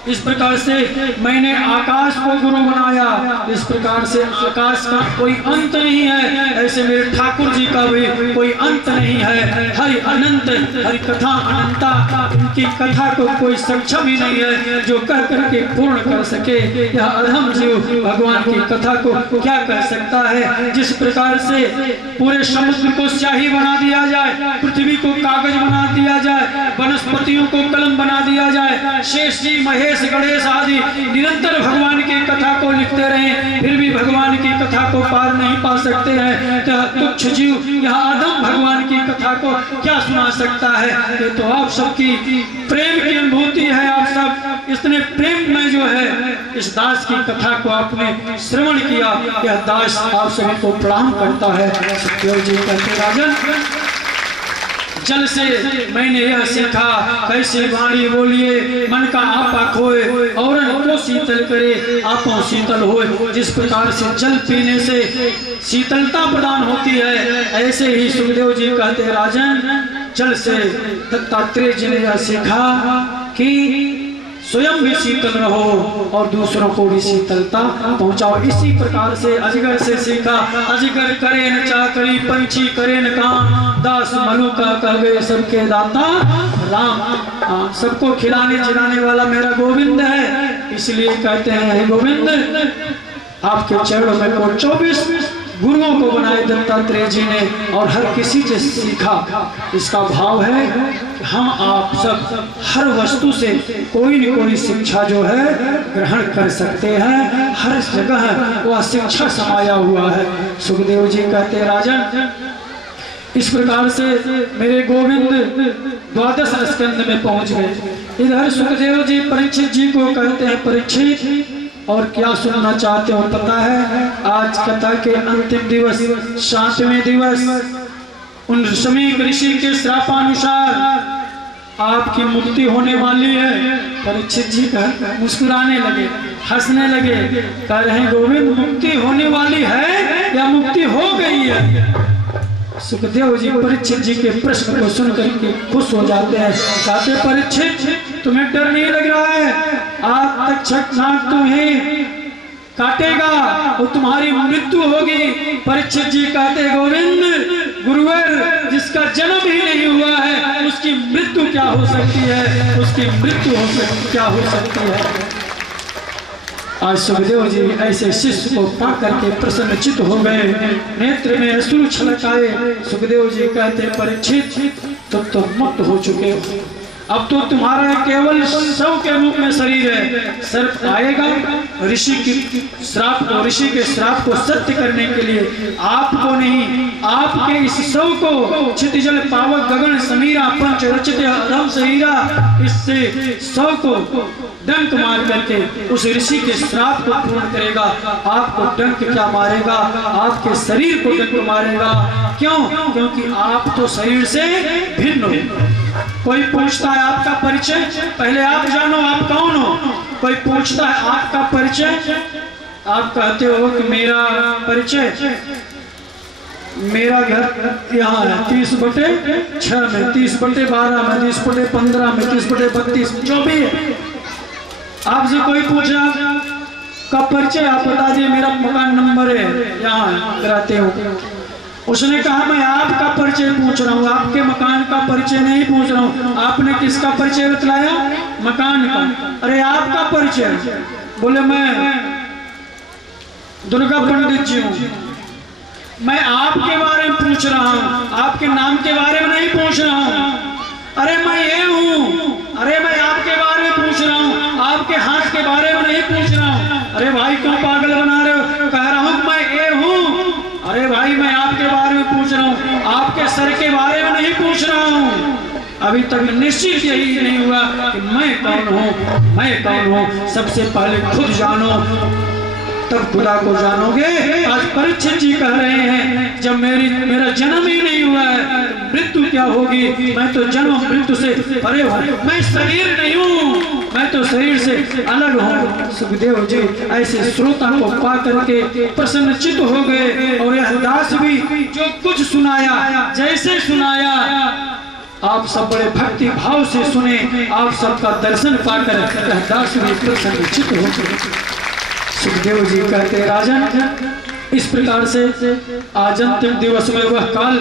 इस प्रकार से मैंने आकाश को गुरु बनाया, इस प्रकार से आकाश का कोई अंत नहीं है, ऐसे मेरे ठाकुर जी का भी कोई अंत नहीं है। हरि अनंत, हरि कथा अनंता, उनकी कथा को कोई सक्षम ही नहीं है जो कह करके पूर्ण कर सके। यह अधम जीव भगवान की कथा को क्या कह सकता है। जिस प्रकार से पूरे समुद्र को स्याही बना दिया जाए, पृथ्वी को कागज बना दिया जाए, वनस्पतियों को कलम बना दिया जाए, शेष जी महेश गणेश आदि निरंतर भगवान की कथा को लिखते रहे, फिर भी भगवान की कथा को पार नहीं पा सकते हैं, तो तुच्छ जीव यह आदम भगवान की कथा को क्या सुना सकता है। ये तो आप सबकी प्रेम की अनुभूति है। आप सब इतने प्रेम में जो है इस दास की कथा को आपने श्रवण किया, यह दास आप सभी को प्रणाम करता है। सुखदेव जी कहते, राजन जल से मैंने यह सीखा, कैसे वाणी बोलिए, मन का आपा खोए, और को शीतल करे, आपो शीतल होए। जिस प्रकार से जल पीने से शीतलता प्रदान होती है, ऐसे ही सुखदेव जी कहते, राजन जल से दत्तात्रेय जी ने यह सीखा कि स्वयं भी शीतल रहो और दूसरों को भी शीतलता पहुंचाओ। इसी प्रकार से अजगर से सीखा, अजगर करे न चाकरी, पंछी करे न काम, दास मनु का कह गए सबके दाता राम। सबको खिलाने जिलाने वाला मेरा गोविंद है, इसलिए कहते हैं गोविंद आपके चरणों में को 24 गुरुओं को बनाए दत्तात्रेय जी ने, और हर किसी से सीखा। इसका भाव है कि हम आप सब हर वस्तु से कोई न कोई शिक्षा जो है ग्रहण कर सकते हैं, हर जगह वह शिक्षा समाया हुआ है। सुखदेव जी कहते, राजन इस प्रकार से मेरे गोविंद 12 स्कंद में पहुंच गए। इधर सुखदेव जी परीक्षित जी को कहते हैं, परीक्षित और क्या सुनना चाहते हो पता है। आज कथा के अंतिम दिवस 7वें दिवस उन समीक ऋषि के श्रापानुसार आपकी मुक्ति होने वाली है। परीक्षित जी का मुस्कुराने लगे, हंसने लगे, कह रहे हैं गोविंद मुक्ति होने वाली है या मुक्ति हो गई है। सुखदेव जी परीक्षित जी के प्रश्न को सुनकर के खुश हो जाते हैं। कहते, परीक्षित तुम्हें डर नहीं लग रहा है, आज तक छठनाग तुम्हें काटेगा और तुम्हारी मृत्यु होगी। परीक्षित जी कहते, गोविंद गुरुवर जिसका जन्म ही नहीं हुआ है उसकी मृत्यु क्या हो सकती है, उसकी मृत्यु क्या हो सकती है। आज सुखदेव जी ऐसे शिष्य को पा करके प्रसन्नचित हो गए, नेत्र में अश्रु छलक आए। सुखदेव जी कहते, परीक्षित तुम तो मुक्त हो चुके हो, अब तो तुम्हारा केवल शव के रूप में शरीर है। सर्प आएगा ऋषि के श्राप को सत्य करने के लिए, आपको नहीं, आपके इस शव को क्षितिजल पावक गगन समीरा पंच रचित अधम शरीरा, इससे शव को डंक मार करके उस ऋषि के श्राप को पूर्ण करेगा। आपको डंक क्या मारेगा, आपके शरीर को डंक मारेगा। क्यों? क्योंकि आप तो शरीर से भिन्न हो। कोई पूछता है आपका परिचय, पहले आप जानो आप कौन हो। कोई पूछता है आपका परिचय, आप कहते हो कि मेरा परिचय, मेरा घर यहाँ है 30/6 में, 30/12 में, 30/15 में, 30/32 जो भी है। आपसे कोई पूछा का परिचय, आप बता दिए मेरा मकान नंबर है यहाँ कराते हो। उसने कहा मैं आपका परिचय पूछ रहा हूँ, आपके मकान का परिचय नहीं पूछ रहा हूँ। आपने किसका परिचय बतलाया? मकान का। अरे आपका परिचय? बोले मैं दुर्गा पंडित जी हूँ। मैं आपके बारे में पूछ रहा हूँ, आपके नाम के बारे में नहीं पूछ रहा हूँ। अरे मैं ये हूँ, अरे मैं आपके बारे में पूछ रहा हूँ, आपके हाथ के बारे में नहीं पूछ रहा हूँ। अरे भाई क्यों पागल बना रहे हो? कह रहा हूँ मैं ये हूँ। अरे भाई मैं आपके बारे में पूछ रहा हूँ, आपके सर के बारे में नहीं पूछ रहा हूँ। अभी तक निश्चित यही नहीं हुआ कि मैं कौन हूँ, मैं कौन हूँ। सबसे पहले खुद जानो तब खुदा को जानोगे। आज परीक्षित जी कह रहे हैं जब मेरा जन्म ही नहीं हुआ है तो मृत्यु क्या होगी? मैं तो जन्म मृत्यु से परे हूँ, मैं शरीर नहीं हूँ, मैं तो शरीर से अलग हूँ। सुखदेव जी ऐसे श्रोता को पा करके प्रसन्नचित्त हो गए और यह दास भी जो कुछ सुनाया, जैसे सुनाया आप सब बड़े भक्ति भाव से सुने, आप सबका दर्शन पाकर दास भी प्रसन्नचित्त हो गए। सुखदेव जी कहते राजन इस प्रकार से आज अंतिम दिवस में वह काल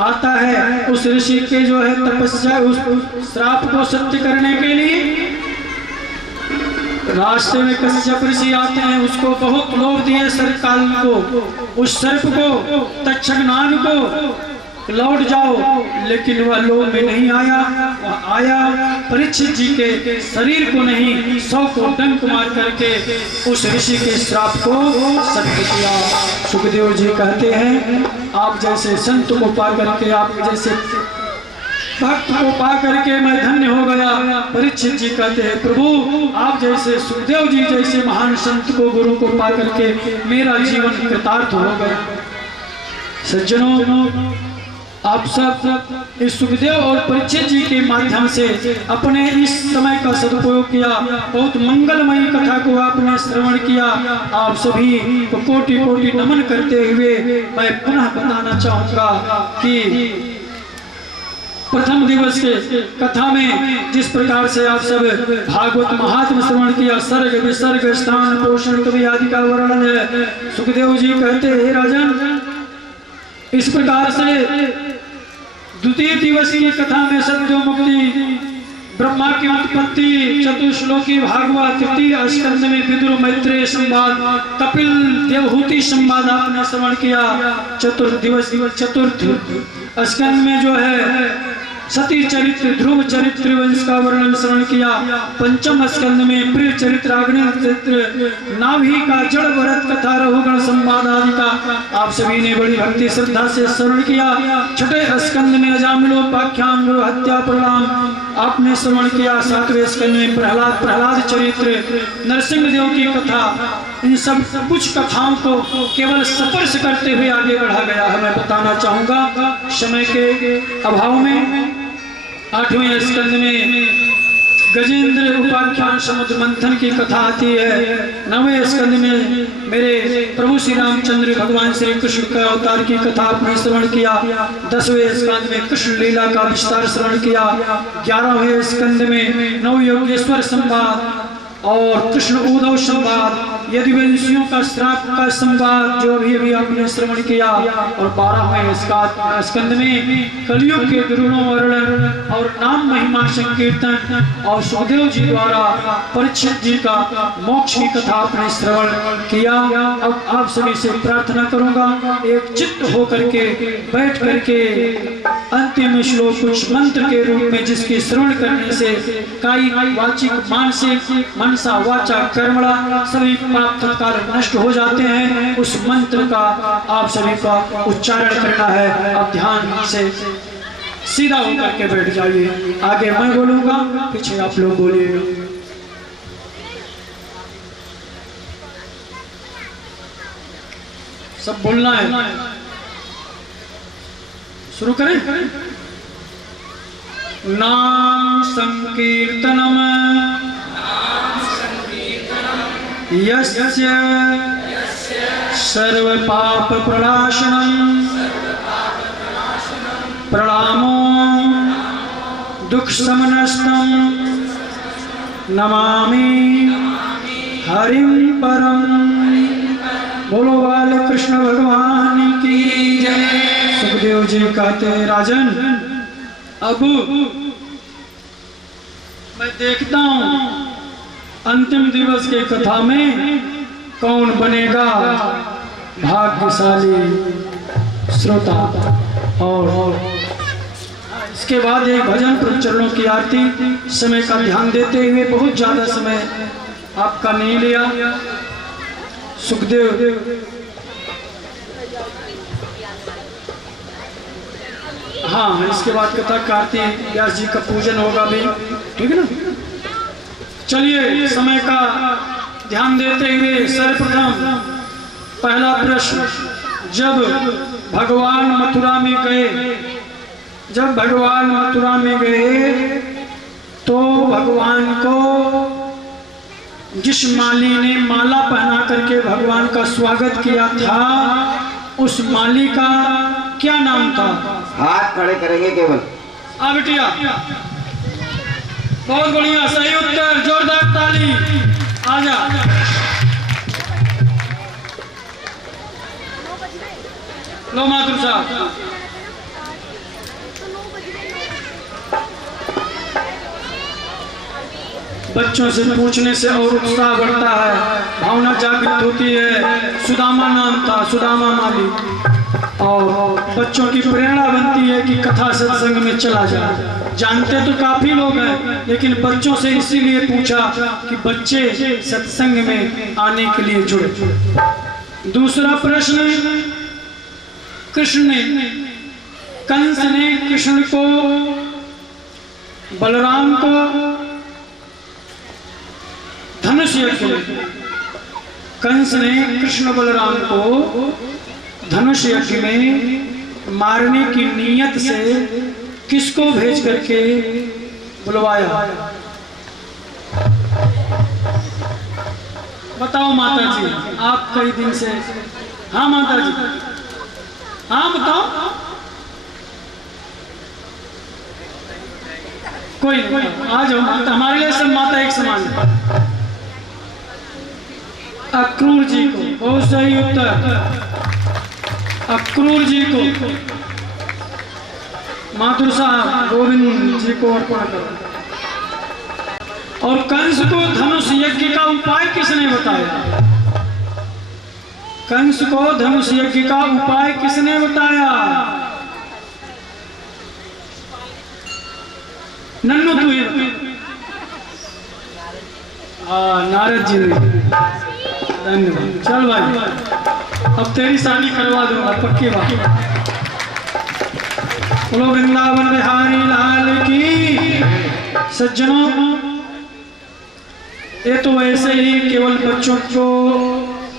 आता है उस ऋषि के जो है तपस्या, उस श्राप को सत्य करने के लिए रास्ते में कश्यप ऋषि आते हैं। उसको बहुत लोभ दिए सर्प काल को, उस सर्प को, तक्षक नाग को लौट जाओ, लेकिन वह लोभ में नहीं आया। वह आया परीक्षित जी के शरीर को नहीं 100 को डंक मार करके उस ऋषि के श्राप को सत्य किया। सुखदेव जी कहते हैं आप जैसे संत को पा करके, आप जैसे भक्त को पा करके मैं धन्य हो गया। परीक्षित जी कहते हैं प्रभु आप जैसे सुखदेव जी जैसे महान संत को, गुरु को पा करके मेरा जीवन कृतार्थ हो गया। सज्जनों आप सब इस सुखदेव और परीक्षित जी के माध्यम से अपने इस समय का सदुपयोग किया, बहुत मंगलमयी कथा को आपने श्रवण किया। आप सभी को कोटि कोटि नमन करते हुए मैं पुनः बताना चाहूँगा कि प्रथम दिवस के कथा में जिस प्रकार से आप सब भागवत महात्म श्रवण किया, सर्ग विसर्ग स्थान पोषण कवि आदि का वर्णन है। सुखदेव जी कहते हैं राजन इस प्रकार से द्वितीय दिवस की कथा में सत्य मुक्ति, ब्रह्मा की उत्पत्ति, चतुश्लोकी भागवत, तृतीय स्कंद में विदुर मैत्रेय संवाद, कपिल देवहूति संवाद आपने श्रवण किया। चतुर्थ स्कंद में जो है सती चरित्र, ध्रुव चरित्र, वंश का वर्णन श्रवण किया। पंचम स्कंद में प्रिय चरित्र, अग्नि चरित्र, नाभि का जड़ भरत कथा, रघुगण संवाद आदि का आप सभी ने बड़ी भक्ति श्रद्धा से श्रवण किया। छठे स्कंद में अजामिलोपाख्यान हत्या परिणाम आपने श्रवण किया। सातवें स्कंद में प्रहलाद चरित्र, नरसिंह देव की कथा, इन सब कुछ कथाओं को केवल स्पर्श करते हुए आगे बढ़ा गया है। मैं बताना चाहूंगा समय के अभाव में 8वें स्कंद में गजेंद्र उपाख्यान समुद्र मंथन की कथा आती है। 9वें स्कंद में मेरे प्रभु श्री रामचंद्र भगवान श्री कृष्ण का अवतार की कथा आपने श्रवण किया। 10वें स्कंद में कृष्ण लीला का विस्तार श्रवण किया। 11वें स्कंद में नवयोगेश्वर संवाद और कृष्ण उद्धव संवाद, यदुवंशियों का श्राप का संवाद जो अभी आपने श्रवण किया। और 12वें स्कंद में कलियुग के गुरुओं वर्णन और नाम महिमा संकीर्तन और सुखदेव जी द्वारा परीक्षित जी का मोक्ष की कथा आपने श्रवण किया। अब आप सभी से प्रार्थना करूंगा एक चित्त होकर के बैठ करके अंतिम श्लोक कुछ मंत्र के रूप में जिसकी श्रवण करने से कायिक वाचिक मानसिक मनसा वाचा कर्मणा सभी पाप तत्काल नष्ट हो जाते हैं। उस मंत्र का आप सभी का उच्चारण करना है। अब ध्यान से सीधा होकर के बैठ जाइए। आगे मैं बोलूंगा, पीछे आप लोग बोलिएगा। सब बोलना है। शुरू करें। नाम संकीर्तनम यस्य सर्व पाप प्रणाशनम प्रणामो दुख समनस्तम नमामि हरिं परम। बोलो बाल कृष्ण भगवान की जय। सुखदेव जी कहते राजन अब मैं देखता हूं अंतिम दिवस के कथा में कौन बनेगा भाग्यशाली। श्रोता। और इसके बाद एक भजन प्रचरणों की आरती। समय का ध्यान देते हुए बहुत ज़्यादा समय आपका नहीं लिया। सुखदेव, हाँ, इसके बाद कथा आरती व्यास जी का पूजन होगा भी, ठीक है ना। चलिए, समय का ध्यान देते हुए सर्वप्रथम पहला प्रश्न, जब भगवान मथुरा में गए तो भगवान को जिस माली ने माला पहना करके भगवान का स्वागत किया था, उस माली का क्या नाम था? हाथ खड़े करेंगे केवल। बिटिया, बहुत बढ़िया, सही उत्तर, जोरदार ताली। आजा। लो माधुर साहब। बच्चों से पूछने से और उत्साह बढ़ता है, भावना जागृत होती है। सुदामा नाम था, सुदामा माली। और बच्चों की प्रेरणा बनती है कि कथा सत्संग में चला जाए। जानते तो काफी लोग हैं, लेकिन बच्चों से इसीलिए पूछा कि बच्चे सत्संग में आने के लिए जुड़े। दूसरा प्रश्न, कंस ने कृष्ण को, बलराम को धनुष यज्ञ में, कंस ने कृष्ण बलराम को धनुष यज्ञ में मारने की नीयत से किसको भेज करके बुलवाया? बताओ माता जी, आप कई दिन से। हाँ माता जी, हाँ बताओ। कोई नहीं, आ जाओ माता, हमारे लिए सब माता एक समान है। अक्रूर जी को, बहुत सही उत्तर, अक्रूर जी को। माधुर साहब, गोविंद जी को अर्पण करो। और कंस को धनुष यज्ञ का उपाय किसने बताया? कंस को धनुष यज्ञ का उपाय किसने बताया? नन्नू तू ही। नारद जी ने। धन्यवाद। चल भाई, अब तेरी शादी करवा दूंगा, पक्की बात। बोलो वृंदावन बिहारी लाल की। सज्जनों, ये तो ऐसे ही केवल बच्चों को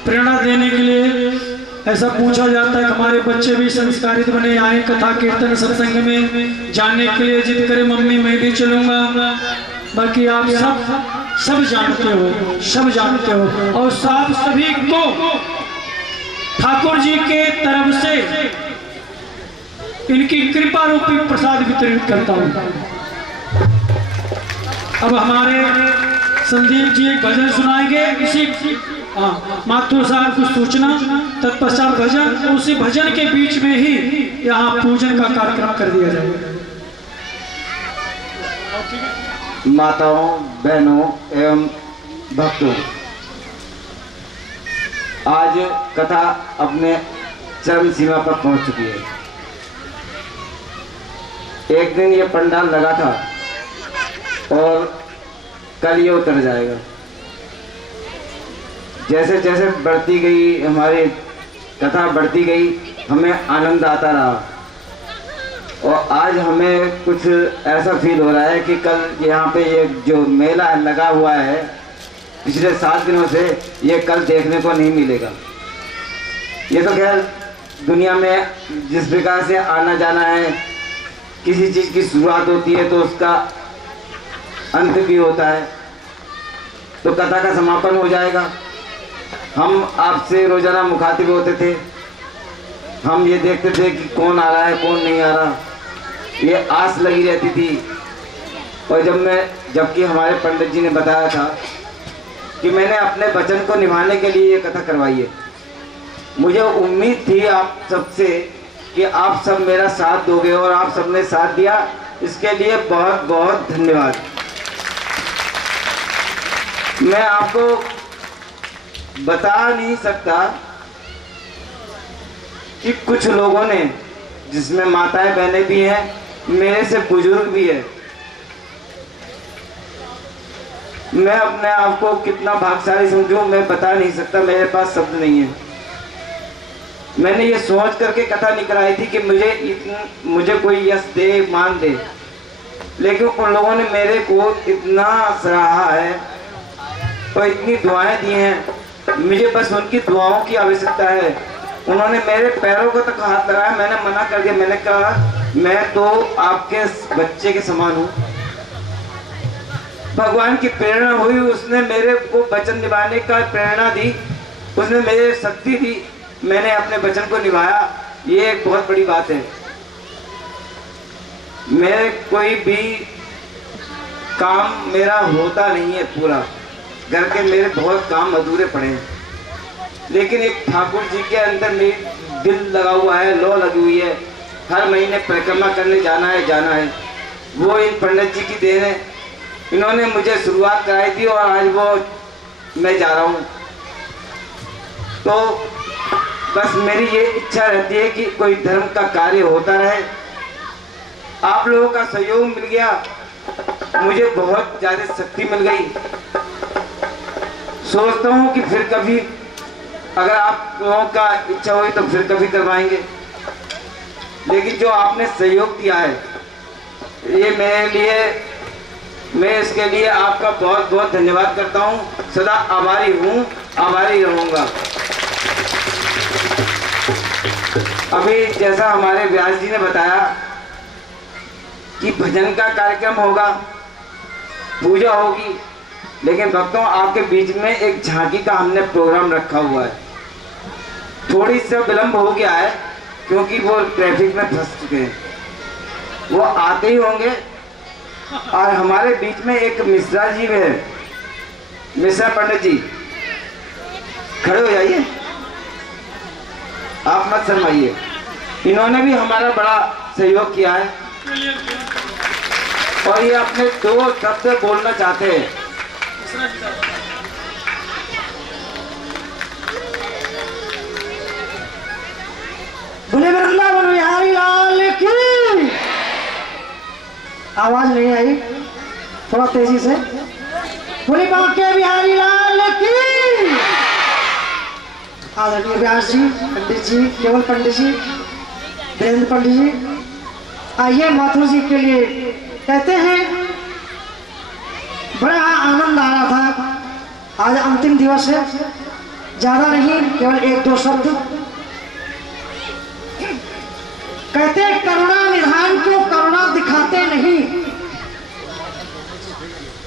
प्रेरणा देने के लिए ऐसा पूछा जाता है कि हमारे बच्चे भी संस्कारित बने, आए कथा कीर्तन सत्संग में जाने के लिए जिद करे, मम्मी मैं भी चलूंगा। बाकी आप सब जानते हो और साथ सभी को ठाकुर जी के तरफ से इनकी कृपा रूपी प्रसाद वितरित करता हूँ। अब हमारे संदीप जी एक भजन सुनाएंगे, इसी माथुर साहब को सूचना, तत्पश्चात भजन, उसी भजन के बीच में ही यहाँ पूजन का कार्यक्रम कर दिया जाएगा। माताओं, बहनों एवं भक्तों, आज कथा अपने चरम सीमा पर पहुंच चुकी है। एक दिन ये पंडाल लगा था और कल ये उतर जाएगा। जैसे जैसे बढ़ती गई हमारी कथा, बढ़ती गई, हमें आनंद आता रहा। और आज हमें कुछ ऐसा फील हो रहा है कि कल यहाँ पे ये जो मेला लगा हुआ है पिछले 7 दिनों से, ये कल देखने को नहीं मिलेगा। ये तो खैर दुनिया में जिस प्रकार से आना जाना है, किसी चीज़ की शुरुआत होती है तो उसका अंत भी होता है। तो कथा का समापन हो जाएगा। हम आपसे रोजाना मुखातिब होते थे, हम ये देखते थे कि कौन आ रहा है कौन नहीं आ रहा, ये आस लगी रहती थी। और जबकि हमारे पंडित जी ने बताया था कि मैंने अपने वचन को निभाने के लिए ये कथा करवाई है। मुझे उम्मीद थी आप सबसे कि आप सब मेरा साथ दोगे और आप सबने साथ दिया, इसके लिए बहुत बहुत धन्यवाद। मैं आपको बता नहीं सकता कि कुछ लोगों ने, जिसमें माताएं बहनें भी हैं, मेरे से बुजुर्ग भी है, मैं अपने आप को कितना भाग्यशाली समझूं मैं बता नहीं सकता, मेरे पास शब्द नहीं है। मैंने ये सोच करके कथा निकल आई थी कि मुझे कोई यश दे, मान दे, लेकिन उन लोगों ने मेरे को इतना सराहा है और इतनी दुआएं दी हैं, मुझे बस उनकी दुआओं की आवश्यकता है। उन्होंने मेरे पैरों को तक हाथ लगाया, मैंने मना कर दिया, मैंने कहा मैं तो आपके बच्चे के समान हूँ। भगवान की प्रेरणा हुई, उसने मेरे को वचन निभाने का प्रेरणा दी, उसने मेरे शक्ति दी, मैंने अपने वचन को निभाया। ये एक बहुत बड़ी बात है। मेरे कोई भी काम मेरा होता नहीं है पूरा, घर के मेरे बहुत काम अधूरे पड़े हैं, लेकिन एक ठाकुर जी के अंदर मेरी दिल लगा हुआ है, लौ लगी हुई है, हर महीने परिक्रमा करने जाना है। वो इन पंडित जी की देन है, इन्होंने मुझे शुरुआत कराई थी और आज वो मैं जा रहा हूँ। तो बस मेरी ये इच्छा रहती है कि कोई धर्म का कार्य होता रहे। आप लोगों का सहयोग मिल गया, मुझे बहुत ज़्यादा शक्ति मिल गई। सोचता हूँ कि फिर कभी अगर आप लोगों का इच्छा हुई तो फिर कभी करवाएंगे, लेकिन जो आपने सहयोग दिया है ये मेरे लिए, मैं इसके लिए आपका बहुत बहुत धन्यवाद करता हूँ। सदा आभारी हूँ, आभारी रहूँगा। अभी जैसा हमारे व्यास जी ने बताया कि भजन का कार्यक्रम होगा, पूजा होगी, लेकिन भक्तों आपके बीच में एक झांकी का हमने प्रोग्राम रखा हुआ है। थोड़ी सा विलंब हो गया है क्योंकि वो ट्रैफिक में फंस चुके हैं, वो आते ही होंगे। और हमारे बीच में एक मिश्रा जी है, मिश्रा पंडित जी, खड़े हो जाइए, आप मत शर्माइए। इन्होंने भी हमारा बड़ा सहयोग किया है और ये अपने 2 शब्द बोलना चाहते हैं। बोले वृंदावन बिहारी लाल की। आवाज नहीं आई, थोड़ा तेजी से बोले बांके बिहारी लाल की। आदरणीय व्यास जी, पंडित जी, केवल पंडित जी, वीरेंद्र पंडित जी, आइए माथुर जी के लिए कहते हैं। बड़ा आनंद आ रहा था, आज अंतिम दिवस है, ज्यादा नहीं, केवल 1-2 शब्द कहते हैं। करुणा निधान क्यों करुणा दिखाते नहीं,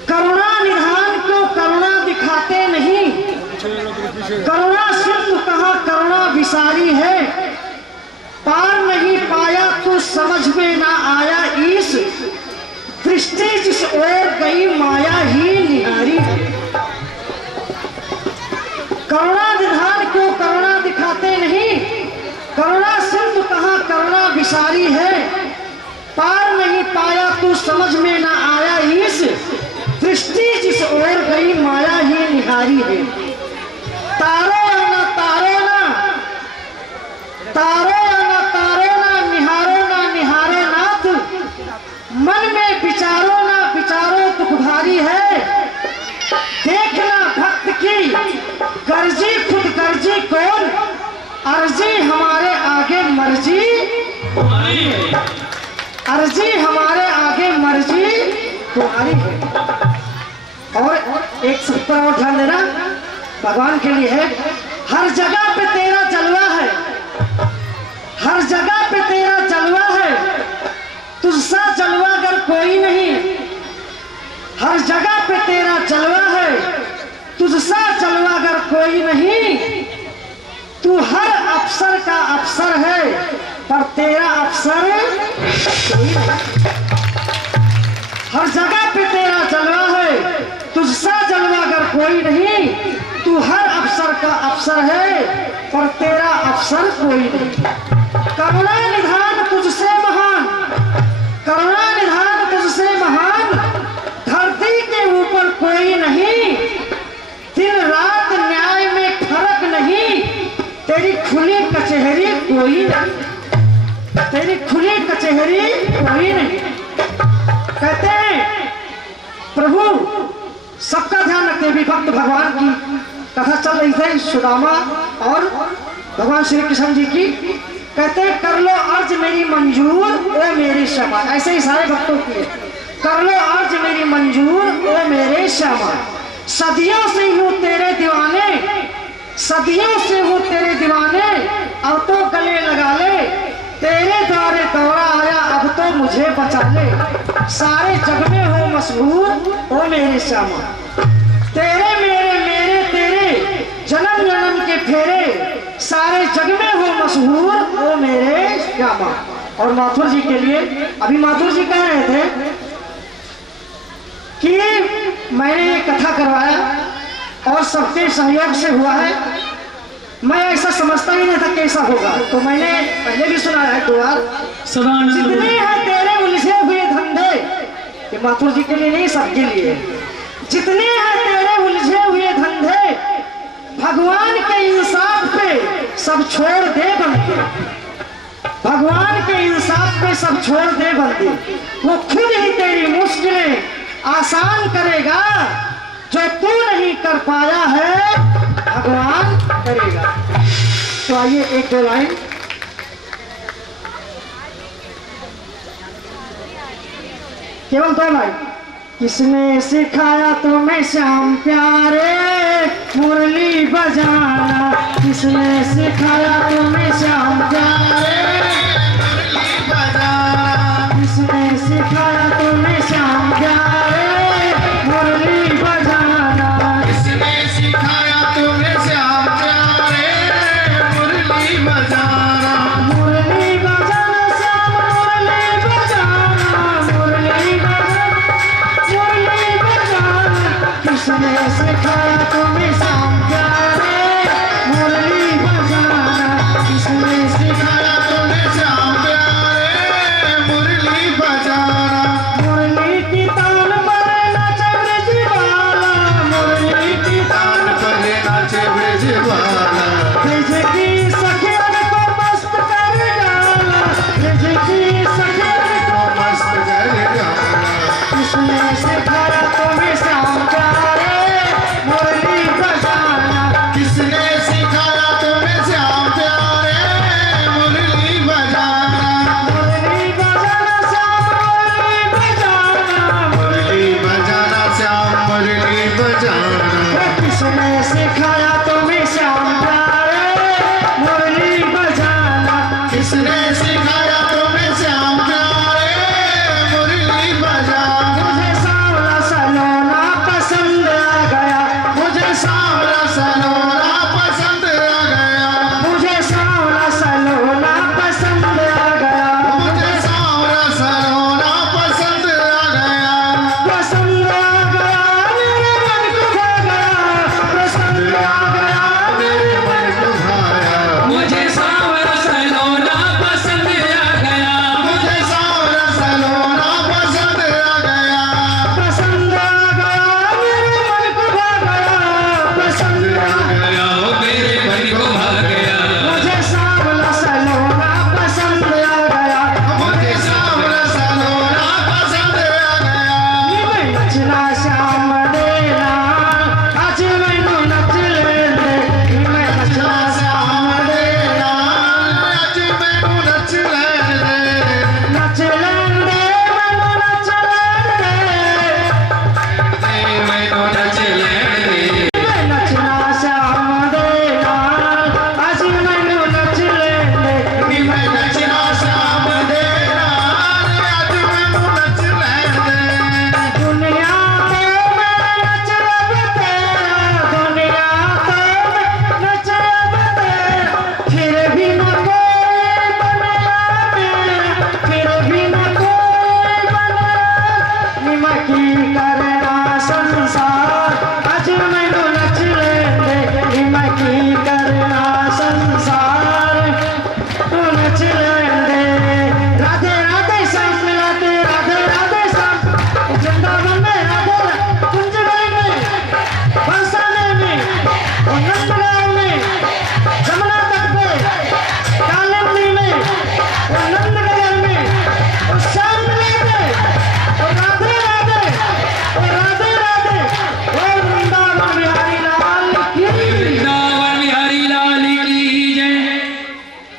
करुणा निधान क्यों करुणा दिखाते नहीं, करुणा सिंधु कहाँ करुणा विसारी है, पार नहीं पाया तो समझ में ना आया ईश, दृष्टि जिस ओर गई माया ही निहारी। करुणा निधान क्यों करुणा दिखाते नहीं, करुणा सिंधु कहाँ करुणा विसारी है, पार नहीं पाया तू समझ में ना आया ईश, दृष्टि जिस ओर गई माया ही निहारी है। तारो ना तारो ना, तारो ना तारो ना, निहारो ना निहारे नाथ, मन में विचारो ना विचारो दुख भारी है। देखना भक्त की गर्जी खुद गर्जी कौन, अर्जी हमारे आगे मर्जी, अर्जी हमारे आगे मर्जी तुम्हारी है। और एक शब्द पर और ध्यान देना, भगवान के लिए है। हर जगह पे तेरा जलवा है, हर जगह पे तेरा जलवा है, तुझसा जलवा अगर कोई नहीं, हर जगह पे तेरा जलवा है, तुझसा जलवा अगर कोई नहीं, तू हर अफसर का अफसर है, पर तेरा अफसर कोई नहीं। हर जगह पे तेरा जलवा है, तुझसा जलवा अगर कोई नहीं, तू हर अफसर का अफसर है, पर तेरा अफसर कोई नहीं। करुणा निधान तुझसे महान, करुणा निधान तुझसे महान, धरती के ऊपर कोई नहीं, दिन रात न्याय में फर्क नहीं, तेरी खुली कचहरी कोई नहीं, तेरी खुली कचहरी कोई नहीं। कहते हैं प्रभु सबका ध्यान रखते भी भक्त भगवान की कथा चल रही थी, सुदामा और भगवान श्री कृष्ण जी की। कहते हैं कर लो अर्ज मेरी मंजूर ओ मेरे श्यामा, ऐसे ही सारे भक्तों की कर लो अर्ज मेरी मंजूर ओ मेरे श्यामा। सदियों से हूँ तेरे दीवाने, सदियों से हूँ तेरे दीवाने, अब तो गले लगा ले, तेरे द्वारे दौरा आया अब तो मुझे बचा ले। सारे जग में हो मशहूर ओ मेरे श्यामा, तेरे मेरे मेरे तेरे जन्म जन्म के फेरे, सारे जग में हो मशहूर ओ मेरे श्यामा। और माथुर जी के लिए अभी माथुर जी कह रहे थे कि मैंने ये कथा करवाया और सबके सहयोग से हुआ है, मैं ऐसा समझता ही नहीं था कैसा होगा, तो मैंने पहले भी सुनाया है 2 बार। जितने हैं तेरे उलझे हुए धंधे, ये माथुर जी के लिए नहीं सबके लिए, जितने हैं तेरे उलझे हुए धंधे, भगवान के इंसाफ पे सब छोड़ दे बंदे, भगवान के इंसाफ पे सब छोड़ दे बंदे, वो खुद ही तेरी मुश्किलें आसान करेगा, जो तू नहीं कर पाया है भगवान करेगा। तो आइए 1-2 लाइन। केवल 2 लाइन। किसने सिखाया तुम्हें श्याम प्यारे मुरली बजाना, किसने सिखाया तुम्हें श्याम प्यारे मुरली बजाना, किसने सिखाया तुम्हें श्याम प्यारे मुरली बजाना, किसने सिखाया तुम्हें श्याम प्यारे मुरली बजाना, मुरली बजाना श्याम मुरली बजाना, मुरली बजाना मुरली बजाना, किसने सिखाया तुम्हें श्याम प्यारे मुरली बजाना, किसने सिखाया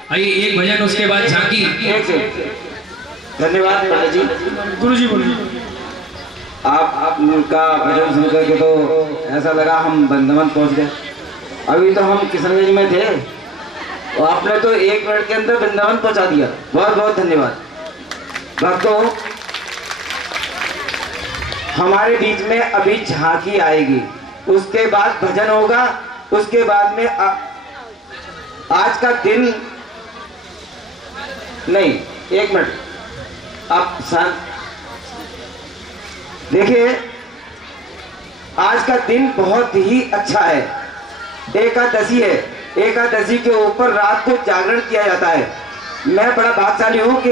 आइए एक भजन उसके बाद झांकी। एक से धन्यवाद पंडित जी। गुरु जी बोलिए। आपका भजन सुन करके तो ऐसा लगा हम वृंदावन पहुंच गए। अभी तो हम किशनगंज में थे और आपने तो 1 मिनट के अंदर वृंदावन पहुंचा दिया। बहुत बहुत धन्यवाद। भक्तों, हमारे बीच में अभी झांकी आएगी, उसके बाद भजन होगा, उसके बाद में आज का दिन नहीं, 1 मिनट आप शांत देखिए। आज का दिन बहुत ही अच्छा है, एकादशी है। एकादशी के ऊपर रात को जागरण किया जाता है। मैं बड़ा भाग्यशाली हूं कि